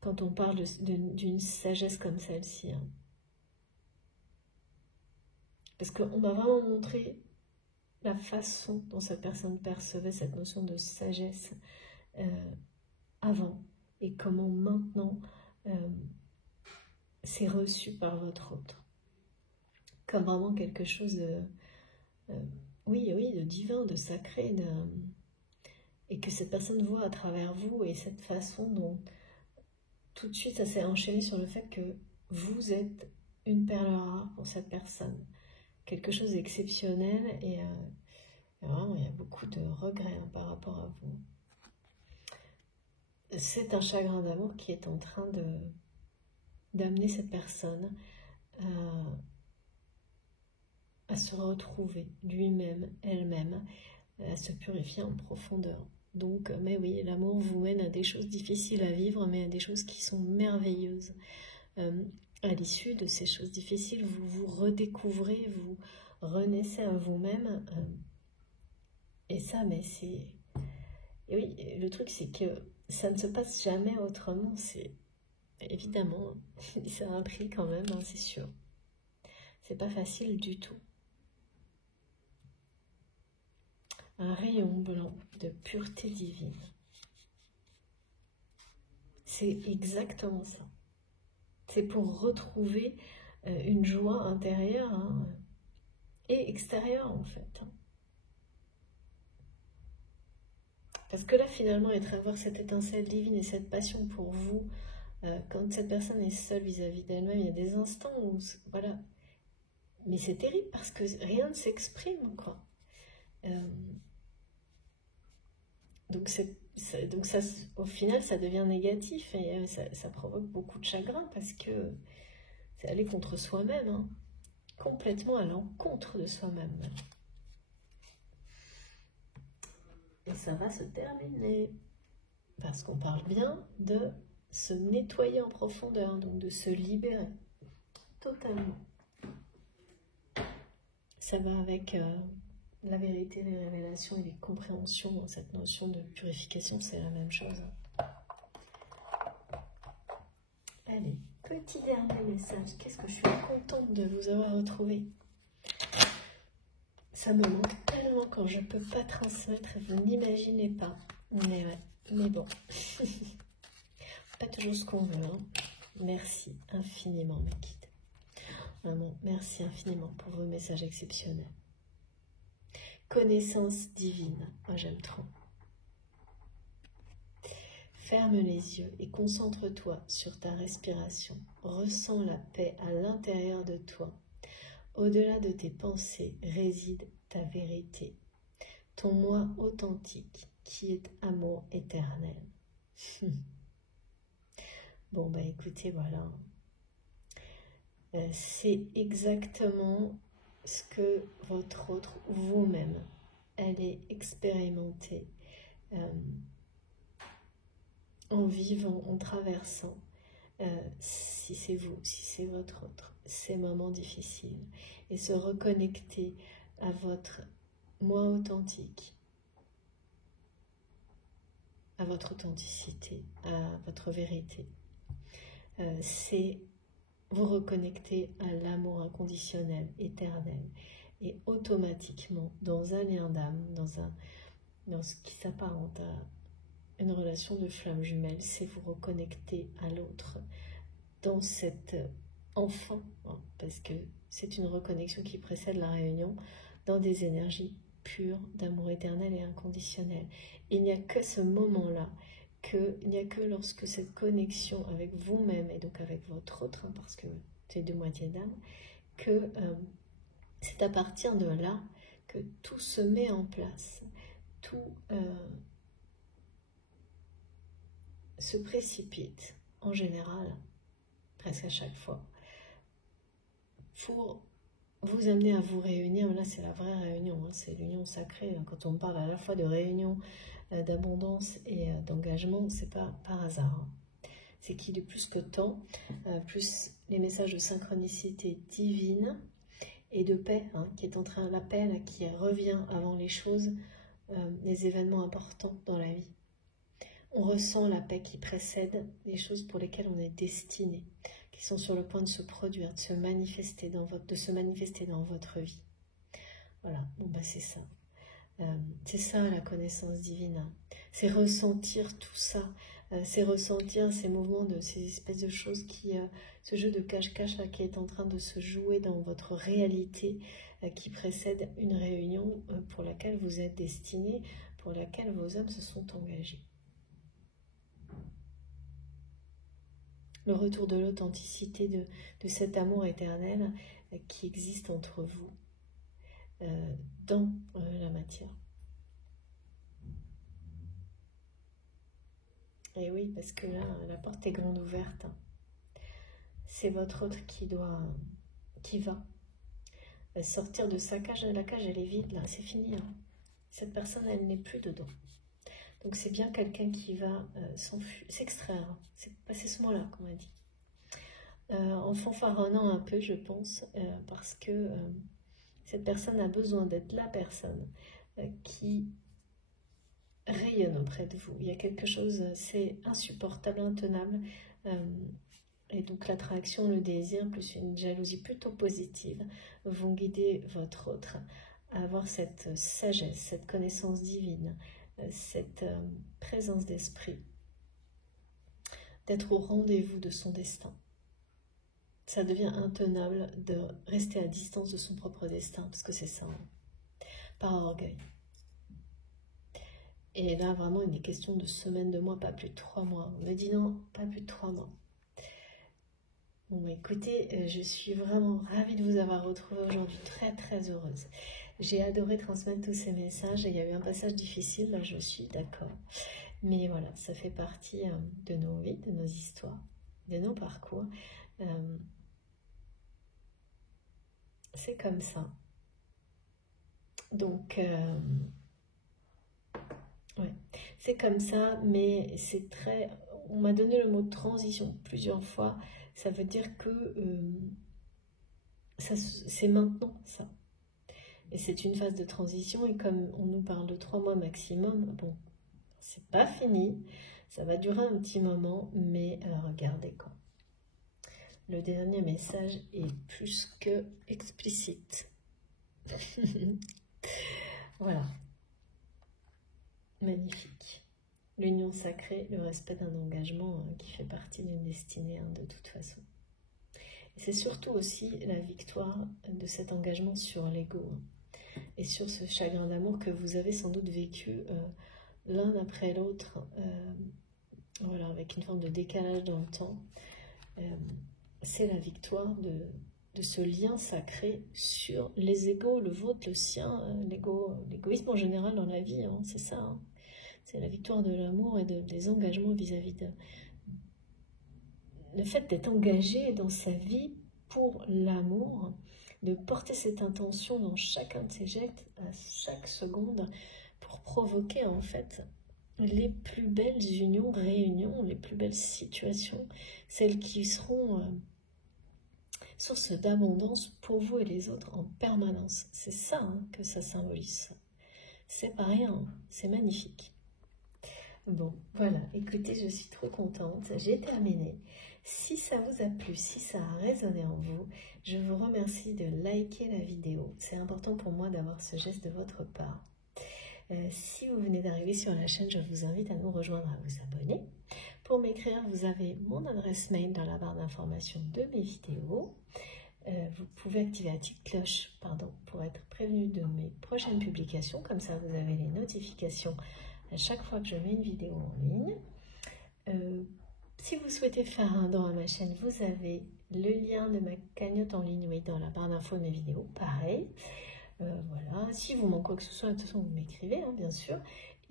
quand on parle d'une sagesse comme celle-ci. Hein. Parce qu'on m'a vraiment montré la façon dont cette personne percevait cette notion de sagesse avant et comment maintenant c'est reçu par votre autre. Comme vraiment quelque chose de, oui, de divin, de sacré, et que cette personne voit à travers vous et cette façon dont tout de suite ça s'est enchaîné sur le fait que vous êtes une perle rare pour cette personne. Quelque chose d'exceptionnel et vraiment il y a beaucoup de regrets hein, par rapport à vous. C'est un chagrin d'amour qui est en train d'amener cette personne à se retrouver lui-même, elle-même, à se purifier en profondeur. Donc, mais oui, l'amour vous mène à des choses difficiles à vivre, mais à des choses qui sont merveilleuses. À l'issue de ces choses difficiles, vous vous redécouvrez, vous renaissez à vous-même. Et ça, mais c'est... Et oui, le truc, c'est que ça ne se passe jamais autrement. C'est évidemment, ça a un prix quand même, hein, c'est sûr. C'est pas facile du tout. Un rayon blanc de pureté divine. C'est exactement ça. C'est pour retrouver une joie intérieure hein, et extérieure en fait. Hein. Parce que là finalement, être à voir cette étincelle divine et cette passion pour vous, quand cette personne est seule vis-à-vis d'elle-même, il y a des instants où, voilà. Mais c'est terrible parce que rien ne s'exprime, quoi. Donc ça, au final, ça devient négatif et ça provoque beaucoup de chagrin parce que c'est aller contre soi-même, hein, complètement à l'encontre de soi-même. Et ça va se terminer parce qu'on parle bien de se nettoyer en profondeur, donc de se libérer totalement. Ça va avec la vérité, les révélations et les compréhensions. Cette notion de purification, c'est la même chose. Allez, petit dernier message. Qu'est-ce que je suis contente de vous avoir retrouvé. Ça me manque tellement quand je ne peux pas transmettre, vous n'imaginez pas. Mais ouais, mais bon. Pas toujours ce qu'on veut. Hein. Merci infiniment, mes guides. Vraiment, merci infiniment pour vos messages exceptionnels. Connaissance divine. Moi, j'aime trop. Ferme les yeux et concentre-toi sur ta respiration. Ressens la paix à l'intérieur de toi. Au-delà de tes pensées réside ta vérité, ton moi authentique qui est amour éternel. Bon, bah écoutez, voilà. C'est exactement ce que votre autre, vous-même, allez expérimenter en vivant, en traversant, si c'est vous, si c'est votre autre, ces moments difficiles, et se reconnecter à votre moi authentique, à votre authenticité, à votre vérité. C'est vous reconnecter à l'amour inconditionnel, éternel, et automatiquement, dans un lien d'âme, dans ce qui s'apparente à une relation de flamme jumelle, c'est vous reconnecter à l'autre dans cet enfant, hein, parce que c'est une reconnexion qui précède la réunion dans des énergies pures d'amour éternel et inconditionnel. Il n'y a que ce moment-là, il n'y a que lorsque cette connexion avec vous-même et donc avec votre autre, hein, parce que c'est deux moitiés d'âme, que c'est à partir de là que tout se met en place, tout se précipitent en général, presque à chaque fois, pour vous amener à vous réunir. Là, c'est la vraie réunion, hein, c'est l'union sacrée. Quand on parle à la fois de réunion, d'abondance et d'engagement, c'est pas par hasard. Hein. C'est qu'il est plus que temps, plus les messages de synchronicité divine et de paix, hein, qui est en train, la paix là, qui revient avant les choses, les événements importants dans la vie. On ressent la paix qui précède les choses pour lesquelles on est destiné, qui sont sur le point de se produire, de se manifester dans votre vie. Voilà, bon bah c'est ça. C'est ça la connaissance divine. C'est ressentir tout ça. C'est ressentir ces mouvements, ces espèces de choses ce jeu de cache-cache qui est en train de se jouer dans votre réalité, qui précède une réunion pour laquelle vous êtes destiné, pour laquelle vos âmes se sont engagées. Le retour de l'authenticité de cet amour éternel qui existe entre vous dans la matière. Et oui, parce que là, la porte est grande ouverte. C'est votre autre qui va sortir de sa cage. La cage, elle est vide, là, c'est fini. Hein. Cette personne, elle n'est plus dedans. Donc c'est bien quelqu'un qui va s'extraire. C'est passé ce mot-là qu'on m'a dit. En fanfaronnant un peu, je pense, parce que cette personne a besoin d'être la personne qui rayonne auprès de vous. Il y a quelque chose, c'est insupportable, intenable. Et donc l'attraction, le désir, plus une jalousie plutôt positive, vont guider votre autre à avoir cette sagesse, cette connaissance divine, cette présence d'esprit, d'être au rendez-vous de son destin. Ça devient intenable de rester à distance de son propre destin, parce que c'est ça, hein, par orgueil. Et là, vraiment, il est question de semaines, de mois, pas plus de 3 mois. On me dit non, pas plus de 3 mois. Bon, écoutez, je suis vraiment ravie de vous avoir retrouvé aujourd'hui, très très heureuse. J'ai adoré transmettre tous ces messages. Il y a eu un passage difficile, là je suis d'accord. Mais voilà, ça fait partie de nos vies, de nos histoires, de nos parcours. C'est comme ça. Donc, ouais, c'est comme ça, mais c'est très... On m'a donné le mot transition plusieurs fois. Ça veut dire que c'est maintenant, ça. Et c'est une phase de transition, et comme on nous parle de 3 mois maximum, bon, c'est pas fini, ça va durer un petit moment, mais regardez quand. Le dernier message est plus que explicite. Voilà. Magnifique. L'union sacrée, le respect d'un engagement qui fait partie d'une destinée de toute façon. C'est surtout aussi la victoire de cet engagement sur l'ego et sur ce chagrin d'amour que vous avez sans doute vécu l'un après l'autre, voilà, avec une forme de décalage dans le temps. C'est la victoire de ce lien sacré sur les égos, le vôtre, le sien, l'égoïsme en général dans la vie, hein, c'est ça. Hein. C'est la victoire de l'amour et des engagements vis-à-vis de... Le fait d'être engagé dans sa vie pour l'amour, de porter cette intention dans chacun de ses gestes, à chaque seconde, pour provoquer en fait les plus belles unions, réunions, les plus belles situations, celles qui seront source d'abondance pour vous et les autres en permanence. C'est ça hein, que ça symbolise. C'est pas rien, c'est magnifique. Bon, voilà, écoutez, je suis trop contente, j'ai terminé. Si ça vous a plu, si ça a résonné en vous, je vous remercie de liker la vidéo. C'est important pour moi d'avoir ce geste de votre part. Si vous venez d'arriver sur la chaîne, je vous invite à nous rejoindre, à vous abonner. Pour m'écrire, vous avez mon adresse mail dans la barre d'information de mes vidéos. Vous pouvez activer la petite cloche pour être prévenu de mes prochaines publications. Comme ça, vous avez les notifications à chaque fois que je mets une vidéo en ligne. Si vous souhaitez faire un don à ma chaîne, vous avez le lien de ma cagnotte en ligne, oui, dans la barre d'infos de mes vidéos, pareil. Voilà, si vous manquez quoi que ce soit, de toute façon, vous m'écrivez, hein, bien sûr.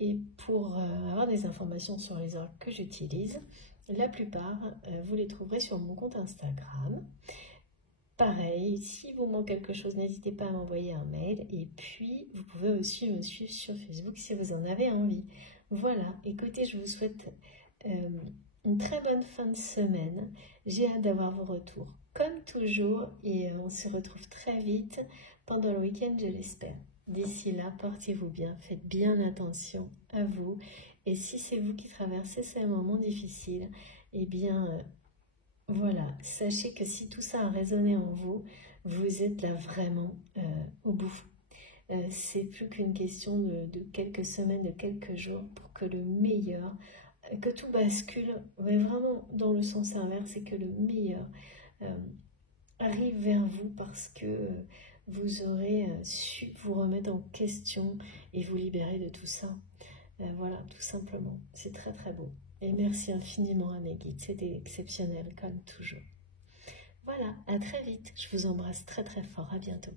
Et pour avoir des informations sur les oracles que j'utilise, la plupart, vous les trouverez sur mon compte Instagram. Pareil, si vous manque quelque chose, n'hésitez pas à m'envoyer un mail. Et puis, vous pouvez aussi me suivre sur Facebook si vous en avez envie. Voilà, écoutez, je vous souhaite une très bonne fin de semaine. J'ai hâte d'avoir vos retours, comme toujours. Et on se retrouve très vite pendant le week-end, je l'espère. D'ici là, portez-vous bien, faites bien attention à vous. Et si c'est vous qui traversez ces moments difficiles, eh bien... voilà, sachez que si tout ça a résonné en vous, vous êtes là vraiment au bout. C'est plus qu'une question de quelques semaines, de quelques jours pour que le meilleur, que tout bascule mais vraiment dans le sens inverse et que le meilleur arrive vers vous parce que vous aurez su vous remettre en question et vous libérer de tout ça. Voilà, tout simplement. C'est très très beau. Et merci infiniment à mes guides, c'était exceptionnel comme toujours. Voilà, à très vite. Je vous embrasse très très fort. À bientôt.